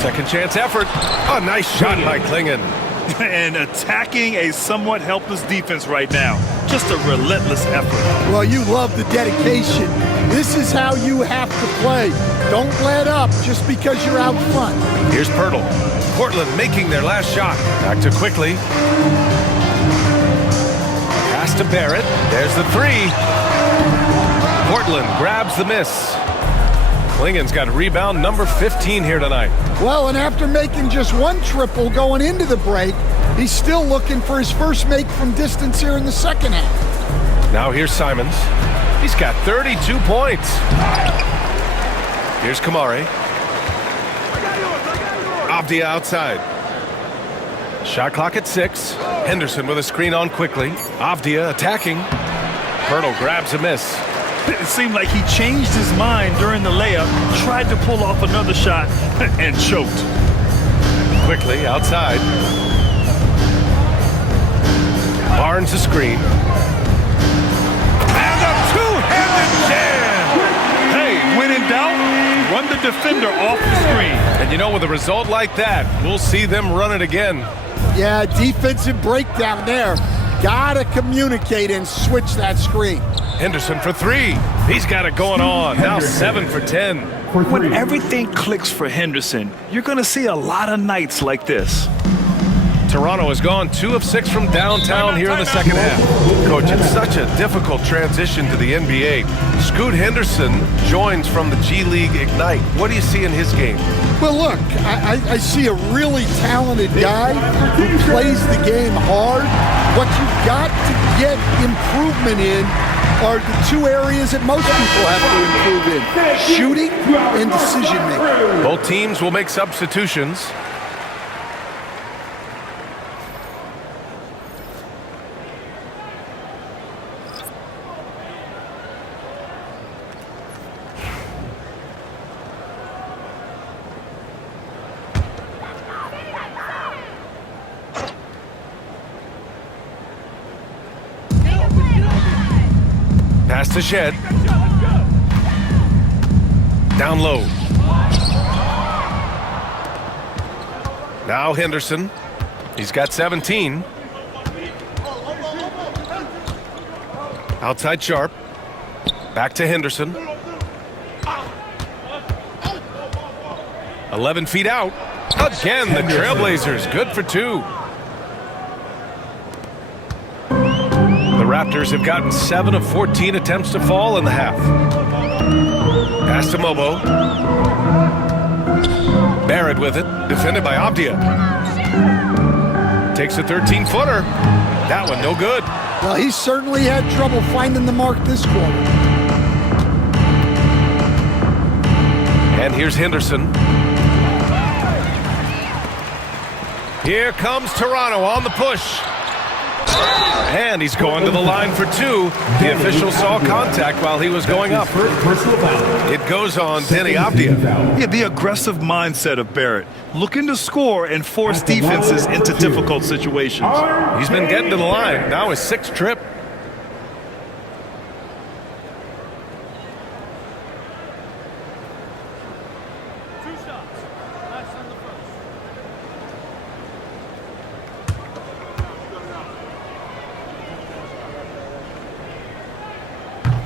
Second chance effort. A nice shot by Klingon. And attacking a somewhat helpless defense right now. Just a relentless effort. Well, you love the dedication. This is how you have to play. Don't let up just because you're out front. Here's Pirtle. Portland making their last shot. Back to Quickly. Pass to Barrett. There's the three. Portland grabs the miss. Klingon's got rebound number 15 here tonight. Well, and after making just one triple going into the break, he's still looking for his first make from distance here in the second half. Now here's Simons. He's got 32 points. Here's Kamari. Avdia outside. Shot clock at 6. Henderson with a screen on Quickly. Avdia attacking. Pirtle grabs a miss. It seemed like he changed his mind during the layup, tried to pull off another shot, and choked. Quickly outside. Barnes a screen. And a two-handed jam! Hey, when in doubt, run the defender off the screen. And you know, with a result like that, we'll see them run it again. Yeah, defensive breakdown there. Gotta communicate and switch that screen. Henderson for three. He's got it going on. Now 7 for 10. When everything clicks for Henderson, you're going to see a lot of nights like this. Toronto has gone 2 of 6 from downtown here in the second half. Coach, it's such a difficult transition to the NBA. Scoot Henderson joins from the G League Ignite. What do you see in his game? Well, look, I see a really talented guy who plays the game hard. What you've got to get improvement in are the 2 areas that most people have to improve in: shooting and decision-making. Both teams will make substitutions. Pass to Shed. Down low. Now Henderson. He's got 17. Outside Sharp. Back to Henderson. 11 feet out. Again, the Trailblazers good for 2. The Raptors have gotten 7 of 14 attempts to fall in the half. Pass to Mobo. Barrett with it, defended by Avdia. Takes a 13-footer. That one no good. Well, he certainly had trouble finding the mark this quarter. And here's Henderson. Here comes Toronto on the push. And he's going to the line for two. The official saw contact while he was going up. It goes on Denny Avdia. Yeah, the aggressive mindset of Barrett, looking to score and force defenses into difficult situations. He's been getting to the line. Now his sixth trip.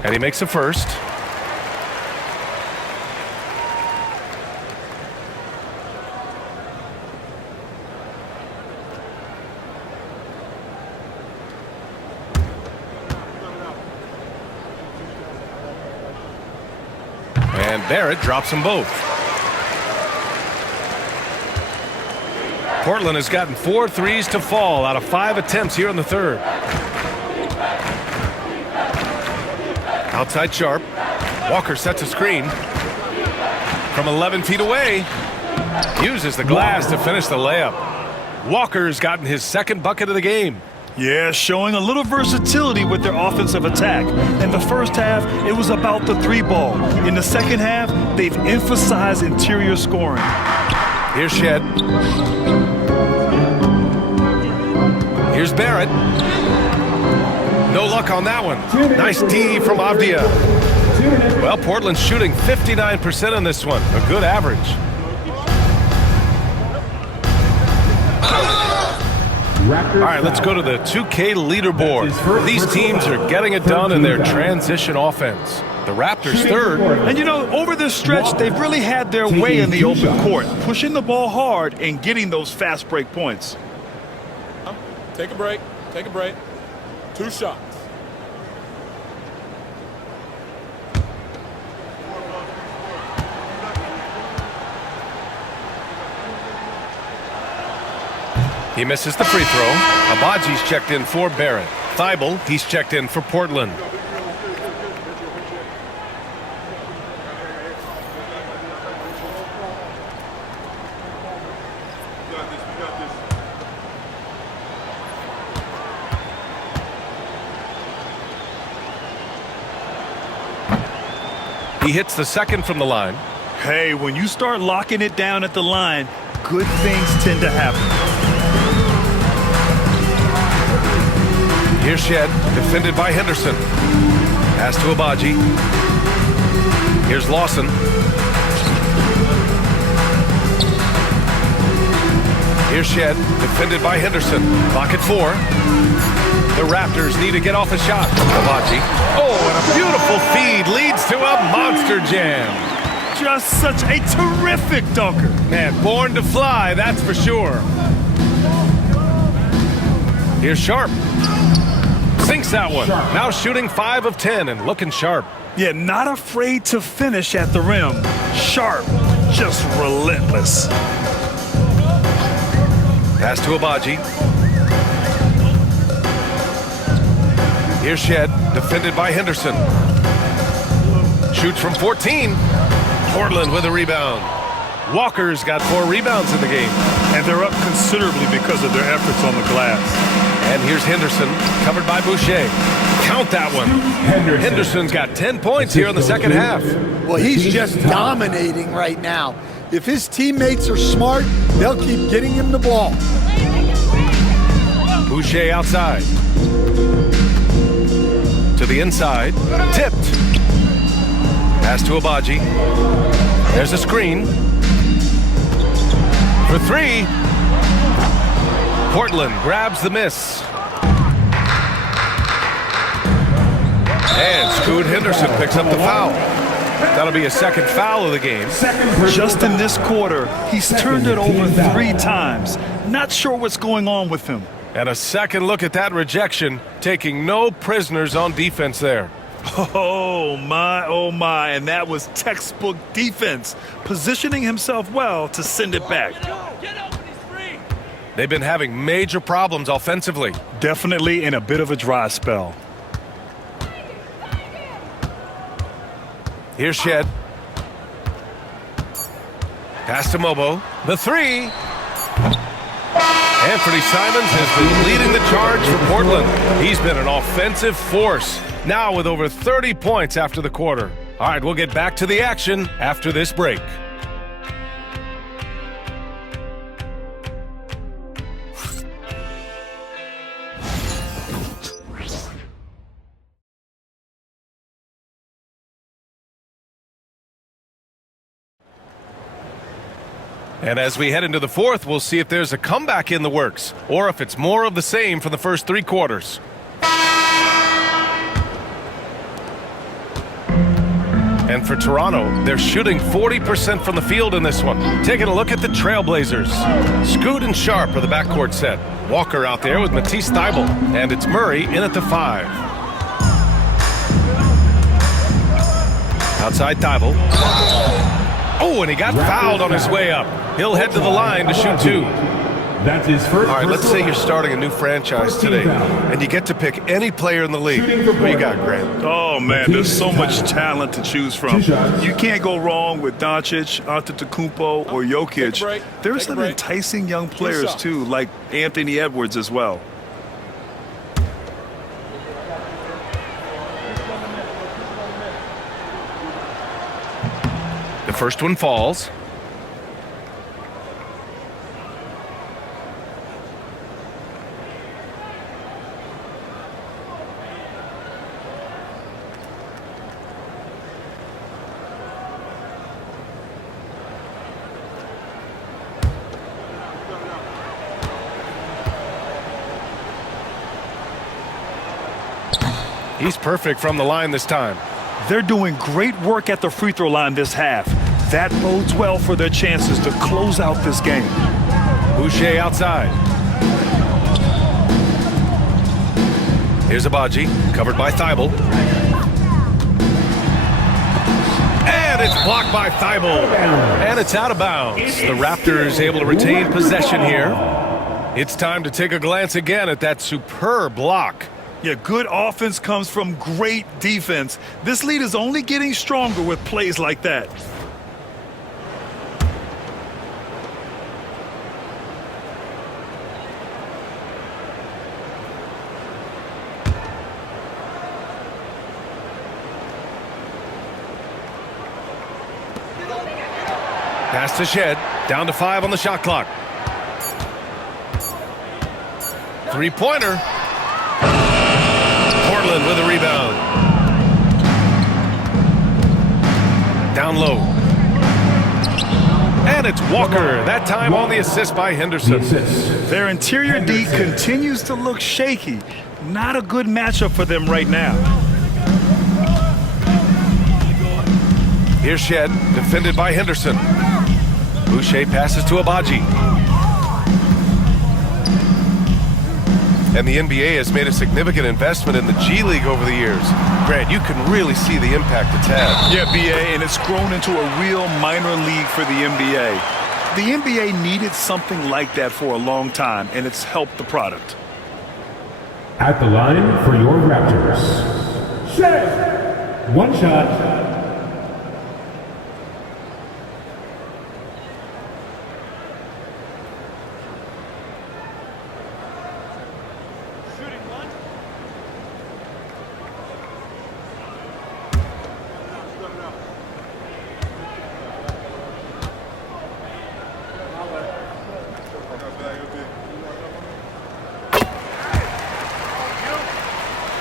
And he makes a first. And Barrett drops them both. Portland has gotten 4 threes to fall out of 5 attempts here in the third. Outside Sharp. Walker sets a screen. From 11 feet away. Uses the glass to finish the layup. Walker's gotten his second bucket of the game. Yeah, showing a little versatility with their offensive attack. In the first half, it was about the three ball. In the second half, they've emphasized interior scoring. Here's Shed. Here's Barrett. No luck on that one. Nice D from Avdia. Well, Portland's shooting 59% on this one. A good average. All right, let's go to the 2K leaderboard. These teams are getting it done in their transition offense. The Raptors third. And you know, over this stretch, they've really had their way in the open court, pushing the ball hard and getting those fast break points. Take a break. Take a break. 2 shots. He misses the free throw. Abaji's checked in for Barrett. Thibault, he's checked in for Portland. He hits the second from the line. Hey, when you start locking it down at the line, good things tend to happen. Here's Shed, defended by Henderson. Pass to Abaji. Here's Lawson. Here's Shed, defended by Henderson. Clock at 4. The Raptors need to get off a shot. Abaji. Oh, and a beautiful feed leads to a monster jam. Just such a terrific dunker. Man, born to fly, that's for sure. Here's Sharp. Sinks that one. Now shooting 5 of 10 and looking sharp. Yeah, not afraid to finish at the rim. Sharp, just relentless. Pass to Abaji. Here's Shed, defended by Henderson. Shoots from 14. Portland with a rebound. Walker's got 4 rebounds in the game. And they're up considerably because of their efforts on the glass. And here's Henderson, covered by Boucher. Count that one. Henderson's got 10 points here in the second half. Well, he's just dominating right now. If his teammates are smart, they'll keep getting him the ball. Boucher outside. To the inside. Tipped. Pass to Abaji. There's a screen. For 3. Portland grabs the miss. And Scoot Henderson picks up the foul. That'll be a second foul of the game. Just in this quarter, he's turned it over 3 times. Not sure what's going on with him. And a second look at that rejection, taking no prisoners on defense there. Oh my, and that was textbook defense, positioning himself well to send it back. They've been having major problems offensively. Definitely in a bit of a dry spell. Here's Shed. Pass to Mobo. The three. Anthony Simons has been leading the charge for Portland. He's been an offensive force, now with over 30 points after the quarter. All right, we'll get back to the action after this break. And as we head into the fourth, we'll see if there's a comeback in the works or if it's more of the same for the first 3 quarters. And for Toronto, they're shooting 40% from the field in this one. Taking a look at the Trailblazers. Scoot and Sharp are the backcourt set. Walker out there with Matisse Thybulle. And it's Murray in at the 5. Outside Thybulle. Oh, and he got fouled on his way up. He'll head to the line to shoot 2. That's his first. All right, let's say you're starting a new franchise today, and you get to pick any player in the league. Who you got, Grant? Oh, man, there's so much talent to choose from. You can't go wrong with Doncic, Antetokounmpo, or Jokic. There's some enticing young players, too, like Anthony Edwards as well. The first one falls. He's perfect from the line this time. They're doing great work at the free throw line this half. That bodes well for their chances to close out this game. Boucher outside. Here's Abaji, covered by Thybulle. And it's blocked by Thybulle. And it's out of bounds. The Raptors able to retain possession here. It's time to take a glance again at that superb block. Yeah, good offense comes from great defense. This lead is only getting stronger with plays like that. Pass to Shed, down to 5 on the shot clock. Three-pointer. Portland with a rebound. Down low. And it's Walker, that time on the assist by Henderson. Their interior D continues to look shaky. Not a good matchup for them right now. Here's Shed, defended by Henderson. Boucher passes to Abaji. And the NBA has made a significant investment in the G League over the years. Grant, you can really see the impact it's had. Yeah, BA, and it's grown into a real minor league for the NBA. The NBA needed something like that for a long time, and it's helped the product. At the line for your Raptors. Shed. One shot.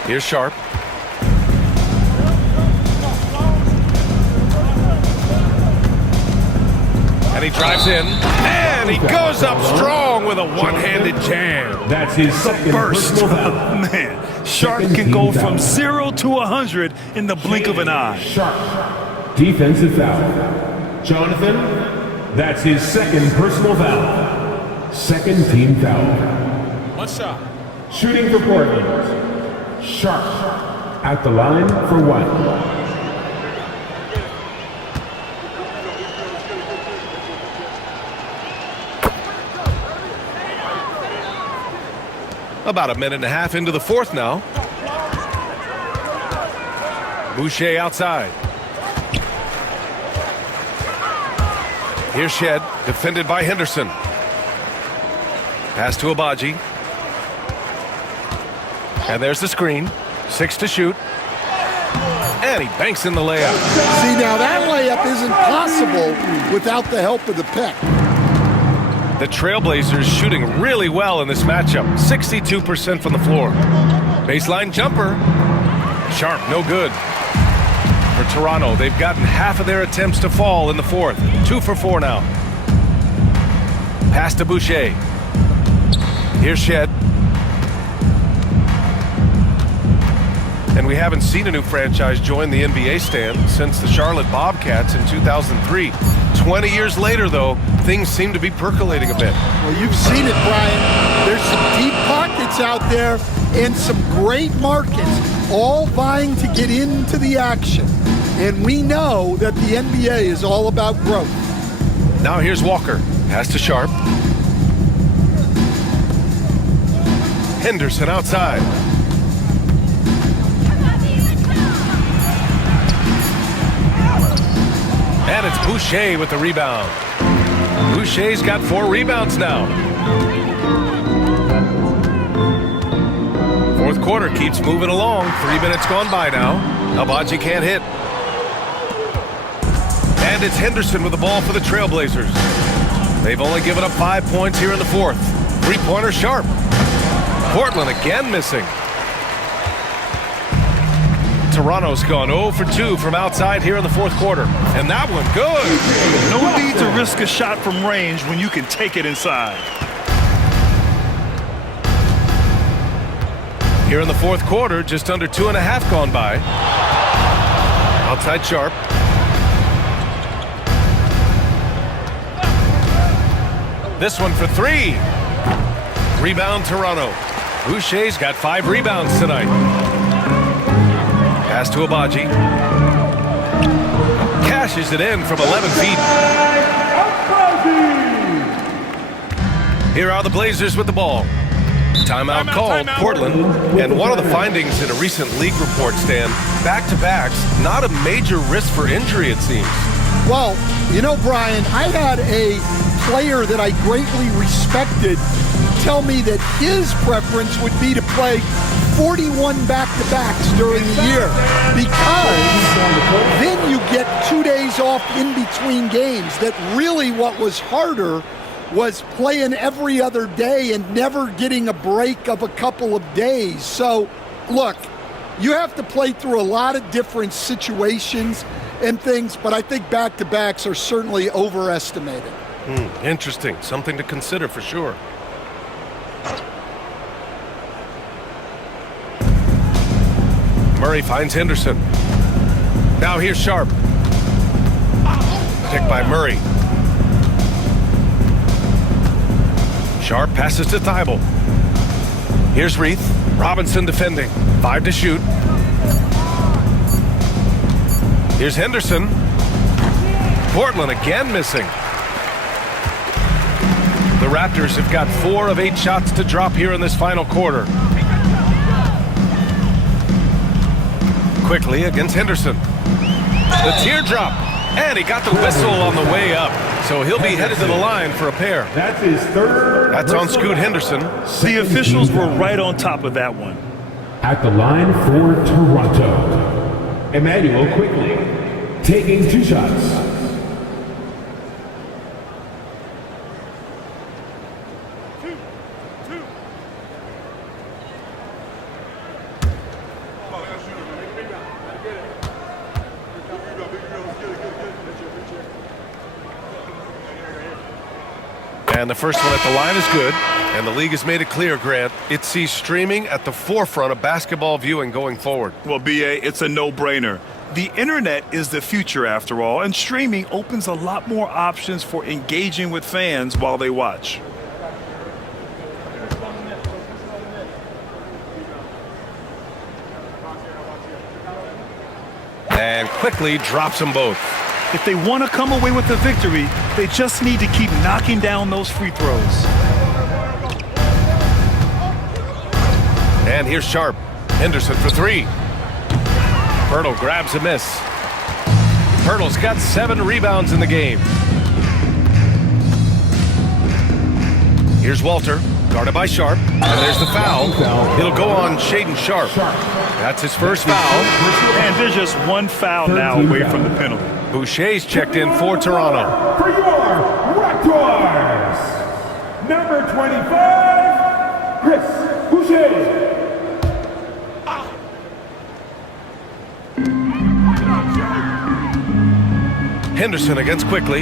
Here's Sharp. And he drives in. And he goes up strong with a one-handed jam. That's his second Burst. Man, Sharp can go from 0 to 100 in the blink of an eye. Sharp. Defensive foul. Jonathan, that's his second personal foul. Second team foul. One shot. Shooting for Portland. Sharp at the line for 1. About a minute and a half into the fourth now. Boucher outside. Here's Shed, defended by Henderson. Pass to Agbaji. And there's the screen. 6 to shoot. And he banks in the layup. See, now that layup isn't possible without the help of the pick. The Trailblazers shooting really well in this matchup. 62% from the floor. Baseline jumper. Sharp, no good. For Toronto, they've gotten half of their attempts to fall in the fourth. 2 for 4 now. Pass to Boucher. Here's Shed. And we haven't seen a new franchise join the NBA stand since the Charlotte Bobcats in 2003. 20 years later, though, things seem to be percolating a bit. Well, you've seen it, Brian. There's some deep pockets out there and some great markets, all vying to get into the action. And we know that the NBA is all about growth. Now here's Walker. Pass to Sharp. Henderson outside. And it's Boucher with the rebound. Boucher's got 4 rebounds now. Fourth quarter keeps moving along. 3 minutes gone by now. Agbaji can't hit. And it's Henderson with the ball for the Trailblazers. They've only given up 5 points here in the fourth. 3-pointer Sharp. Portland again missing. Toronto's gone 0 for 2 from outside here in the fourth quarter. And that one good. No need to risk a shot from range when you can take it inside. Here in the fourth quarter, just under 2.5 gone by. Outside Sharp. This one for 3. Rebound Toronto. Boucher's got 5 rebounds tonight. Pass to Agbaji. Cashes it in from 11 feet. Here are the Blazers with the ball. Timeout called, Portland. And one of the findings in a recent league report, Stan, back-to-backs, not a major risk for injury, it seems. Well, you know, Brian, I had a player that I greatly respected tell me that his preference would be to play 41 back-to-backs during the year because then you get 2 days off in between games. That really what was harder was playing every other day and never getting a break of a couple of days. So, look, you have to play through a lot of different situations and things, but I think back-to-backs are certainly overestimated. Interesting. Something to consider for sure. Murray finds Henderson. Now here's Sharp. Picked by Murray. Sharp passes to Thibault. Here's Reith. Robinson defending. 5 to shoot. Here's Henderson. Portland again missing. The Raptors have got 4 of 8 shots to drop here in this final quarter. Quickly against Henderson. The teardrop. And he got the whistle on the way up. So he'll be headed to the line for a pair. That's his third. That's on Scoot Henderson. The officials were right on top of that one. At the line for Toronto, Emmanuel Quickly, taking 2 shots. And the first one at the line is good. And the league has made it clear, Grant, it sees streaming at the forefront of basketball viewing going forward. Well, B.A., it's a no-brainer. The internet is the future, after all, and streaming opens a lot more options for engaging with fans while they watch. And quickly drops them both. If they want to come away with a victory, they just need to keep knocking down those free throws. And here's Sharp. Henderson for three. Pirtle grabs a miss. Pirtle's got 7 rebounds in the game. Here's Walter, guarded by Sharp. And there's the foul. It'll go on Shaedon Sharp. That's his first foul. And there's just one foul now away from the penalty. Boucher's checked in for Toronto. For your Raptors, number 25, Chris Boucher. Henderson against Quickly.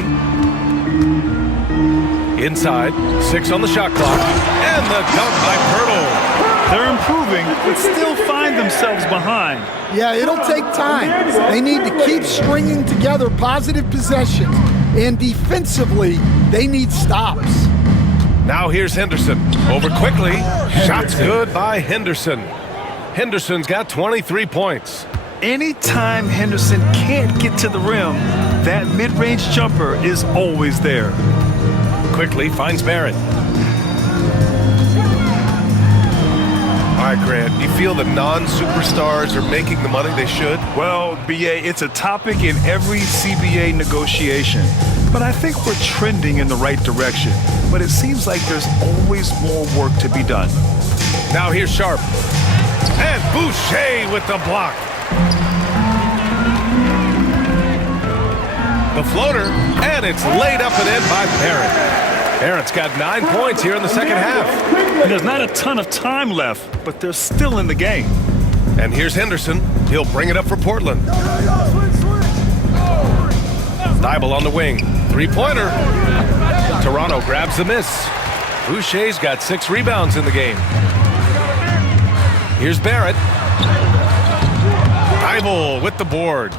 Inside, 6 on the shot clock. And the dunk by Pirtle. They're improving, but still find themselves behind. Yeah, it'll take time. They need to keep stringing together positive possessions. And defensively, they need stops. Now here's Henderson. Over Quickly. Shots good by Henderson. Henderson's got 23 points. Anytime Henderson can't get to the rim, that mid-range jumper is always there. Quickly finds Barrett. All right, Grant, you feel the non-superstars are making the money they should? Well, BA, it's a topic in every CBA negotiation. But I think we're trending in the right direction. But it seems like there's always more work to be done. Now here's Sharp. And Boucher with the block. The floater, and it's laid up and in by Barrett. Barrett's got 9 points here in the second half. There's not a ton of time left, but they're still in the game. And here's Henderson. He'll bring it up for Portland. Dybel on the wing. Three-pointer. Toronto grabs the miss. Boucher's got 6 rebounds in the game. Here's Barrett. Dybel with the board.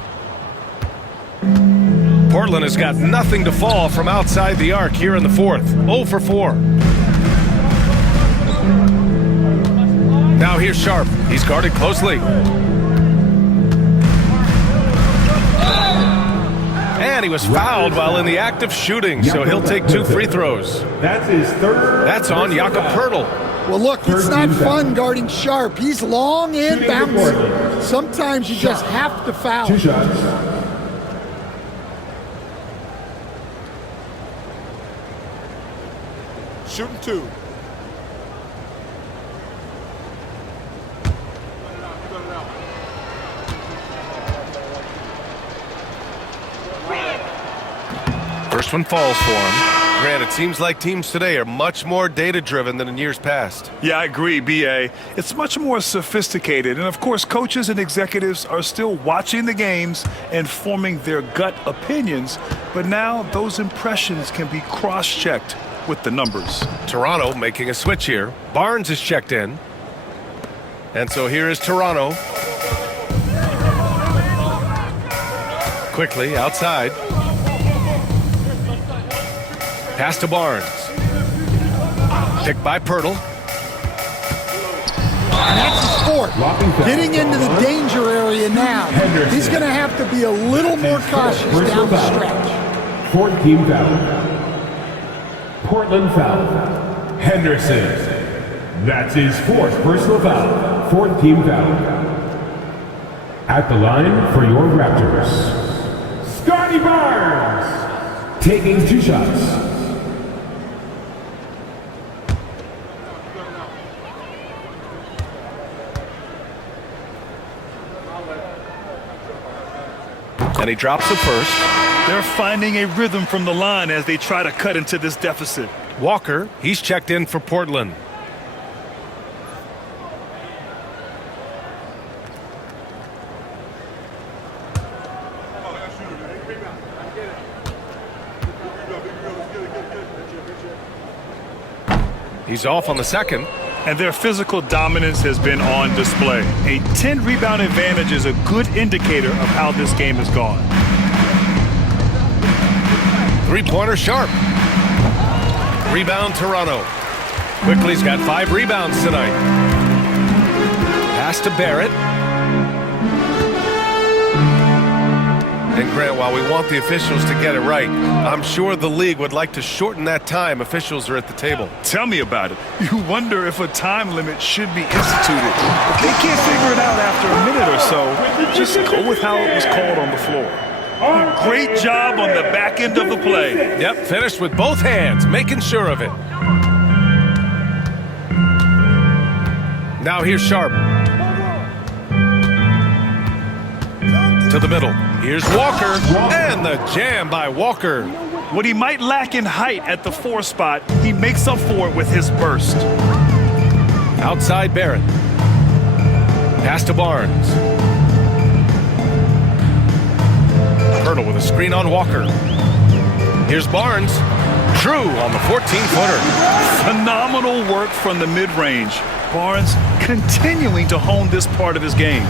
Portland has got nothing to fall from outside the arc here in the fourth. 0 for 4. Now here's Sharp. He's guarded closely. And he was fouled while in the act of shooting, so he'll take 2 free throws. That's his third. That's on Jakob Pirtle. Well, look, it's not fun guarding Sharp. He's long and bouncy. Sometimes you just have to foul. 2 shots. Shooting 2. First one falls for him. Grant, it seems like teams today are much more data-driven than in years past. Yeah, I agree, BA. It's much more sophisticated. And, of course, coaches and executives are still watching the games and forming their gut opinions. But now those impressions can be cross-checked with the numbers. Toronto making a switch here. Barnes is checked in. And so here is Toronto. Quickly outside. Pass to Barnes. Picked by Pirtle. And that's his fourth. Getting into the danger area now. He's going to have to be a little more cautious down the stretch. 4th team foul. Portland foul. Henderson. That's his 4th personal foul. 4th team foul. At the line for your Raptors, Scotty Barnes. Taking 2 shots. And he drops the first. They're finding a rhythm from the line as they try to cut into this deficit. Walker, he's checked in for Portland. He's off on the second. And their physical dominance has been on display. A 10-rebound advantage is a good indicator of how this game has gone. Three-pointer Sharp. Rebound Toronto. Quickly's got 5 rebounds tonight. Pass to Barrett. And Grant, while we want the officials to get it right, I'm sure the league would like to shorten that time officials are at the table. Tell me about it. You wonder if a time limit should be instituted. If they can't figure it out after a minute or so, just go with how it was called on the floor. Great job on the back end of the play. Yep, finished with both hands, making sure of it. Now here's Sharp. To the middle. Here's Walker, and the jam by Walker. What he might lack in height at the 4 spot, he makes up for it with his burst. Outside Barrett. Pass to Barnes. Hurdle with a screen on Walker. Here's Barnes. True on the 14-footer. Phenomenal work from the mid-range. Barnes continuing to hone this part of his game.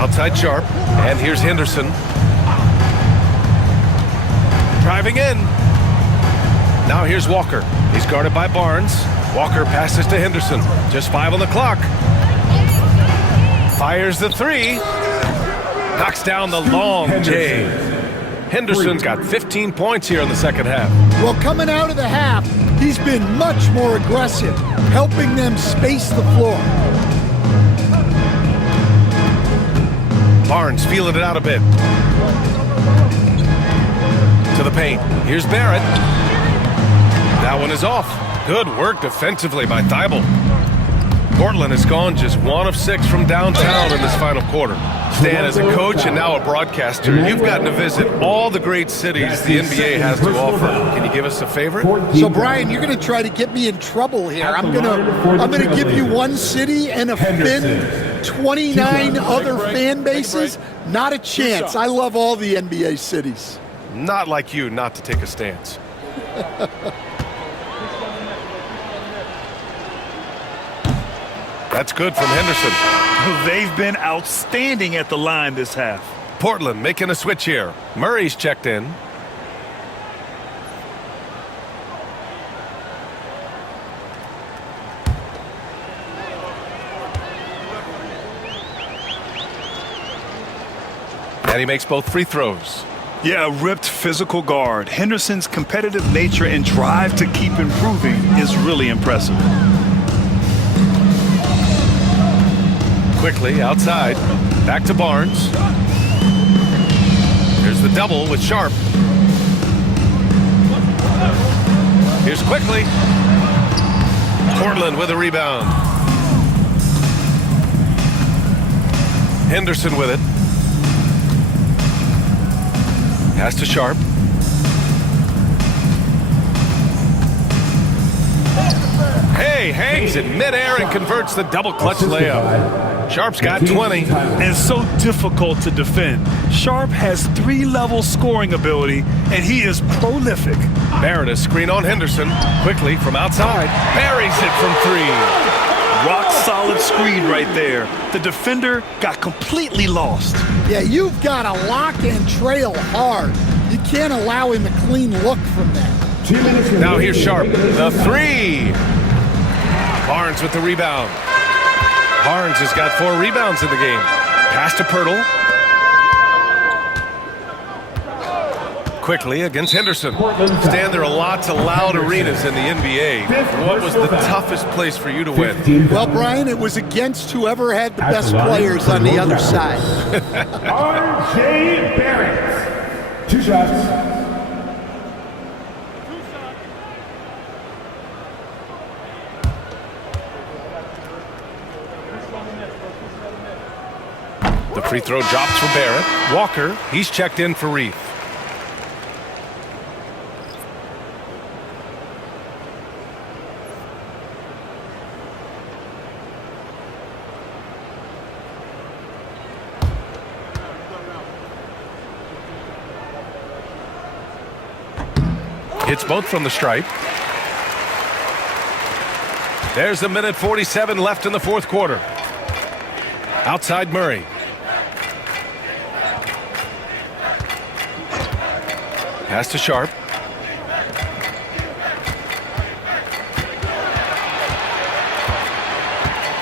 Outside Sharp, and here's Henderson. Driving in. Now here's Walker. He's guarded by Barnes. Walker passes to Henderson. Just 5 on the clock. Fires the 3. Knocks down the long J. Henderson's got 15 points here in the second half. Well, coming out of the half, he's been much more aggressive, helping them space the floor. Barnes feeling it out a bit. To the paint. Here's Barrett. That one is off. Good work defensively by Thibault. Portland has gone just 1 of 6 from downtown in this final quarter. Stan, as a coach and now a broadcaster, you've gotten to visit all the great cities the NBA has to offer. Can you give us a favorite? So, Brian, you're going to try to get me in trouble here. I'm going to give you one city and offend 29 other fan bases. Not a chance. I love all the NBA cities. Not like you not to take a stance. That's good from Henderson. They've been outstanding at the line this half. Portland making a switch here. Murray's checked in. And he makes both free throws. Yeah, a ripped physical guard. Henderson's competitive nature and drive to keep improving is really impressive. Quickly outside. Back to Barnes. Here's the double with Sharp. Here's Quickly. Portland with a rebound. Henderson with it. Pass to Sharp. Hey, hangs in midair and converts the double clutch layup. Sharp's got 20. And so difficult to defend. Sharp has 3-level scoring ability, and he is prolific. Barrett a screen on Henderson. Quickly from outside. Buries it from 3. Rock solid screen right there. The defender got completely lost. Yeah, you've got to lock and trail hard. You can't allow him a clean look from that. Now here's Sharp. The 3. Barnes with the rebound. Barnes has got 4 rebounds in the game. Pass to Pirtle. Quickly against Henderson. Stan, there are lots of loud arenas in the NBA. What was the toughest place for you to win? Well, Brian, it was against whoever had the best players on the other side. R.J. Barrett. 2 shots. The free throw drops for Barrett. Walker, he's checked in for Reef. Hits both from the stripe. There's a minute 47 left in the fourth quarter. Outside Murray. Pass to Sharp.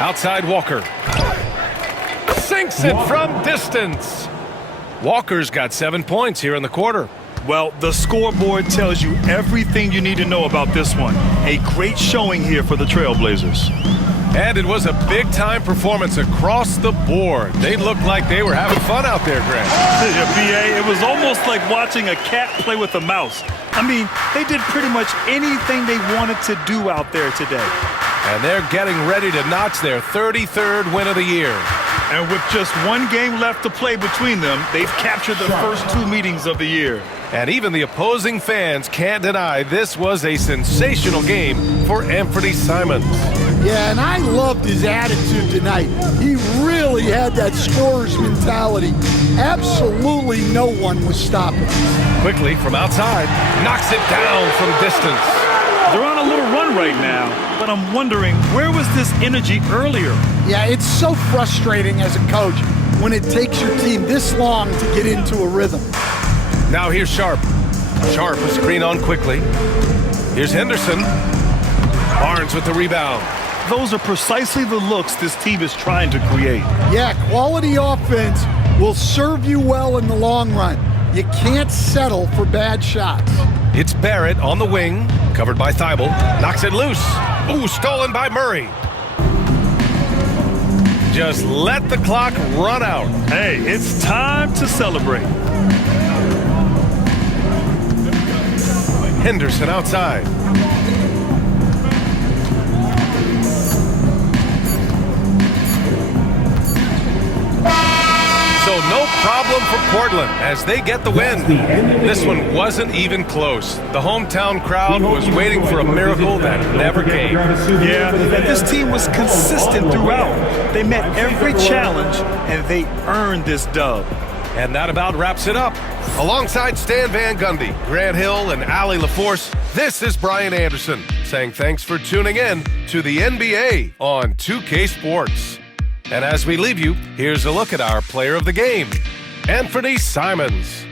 Outside Walker. sinks it from distance. Walker's got 7 points here in the quarter. Well, the scoreboard tells you everything you need to know about this one. A great showing here for the Trailblazers. And it was a big-time performance across the board. They looked like they were having fun out there, Grant. Yeah, BA, it was almost like watching a cat play with a mouse. I mean, they did pretty much anything they wanted to do out there today. And they're getting ready to notch their 33rd win of the year. And with just one game left to play between them, they've captured the first 2 meetings of the year. And even the opposing fans can't deny this was a sensational game for Anthony Simons. Yeah, and I loved his attitude tonight. He really had that scorer's mentality. Absolutely no one was stopping him. Quickly from outside, knocks it down from distance. They're on a little run right now, but I'm wondering, where was this energy earlier? Yeah, it's so frustrating as a coach when it takes your team this long to get into a rhythm. Now here's Sharp. Sharp a screen on quickly. Here's Henderson. Barnes with the rebound. Those are precisely the looks this team is trying to create. Yeah, quality offense will serve you well in the long run. You can't settle for bad shots. It's Barrett on the wing, covered by Thibault. Knocks it loose. Ooh, stolen by Murray. Just let the clock run out. Hey, it's time to celebrate. Henderson outside. So no problem for Portland as they get the win. This one wasn't even close. The hometown crowd was waiting for a miracle that never came. Yeah, and this team was consistent throughout. They met every challenge, and they earned this dub. And that about wraps it up. Alongside Stan Van Gundy, Grant Hill, and Allie LaForce, this is Brian Anderson saying thanks for tuning in to the NBA on 2K Sports. And as we leave you, here's a look at our player of the game, Anthony Simons.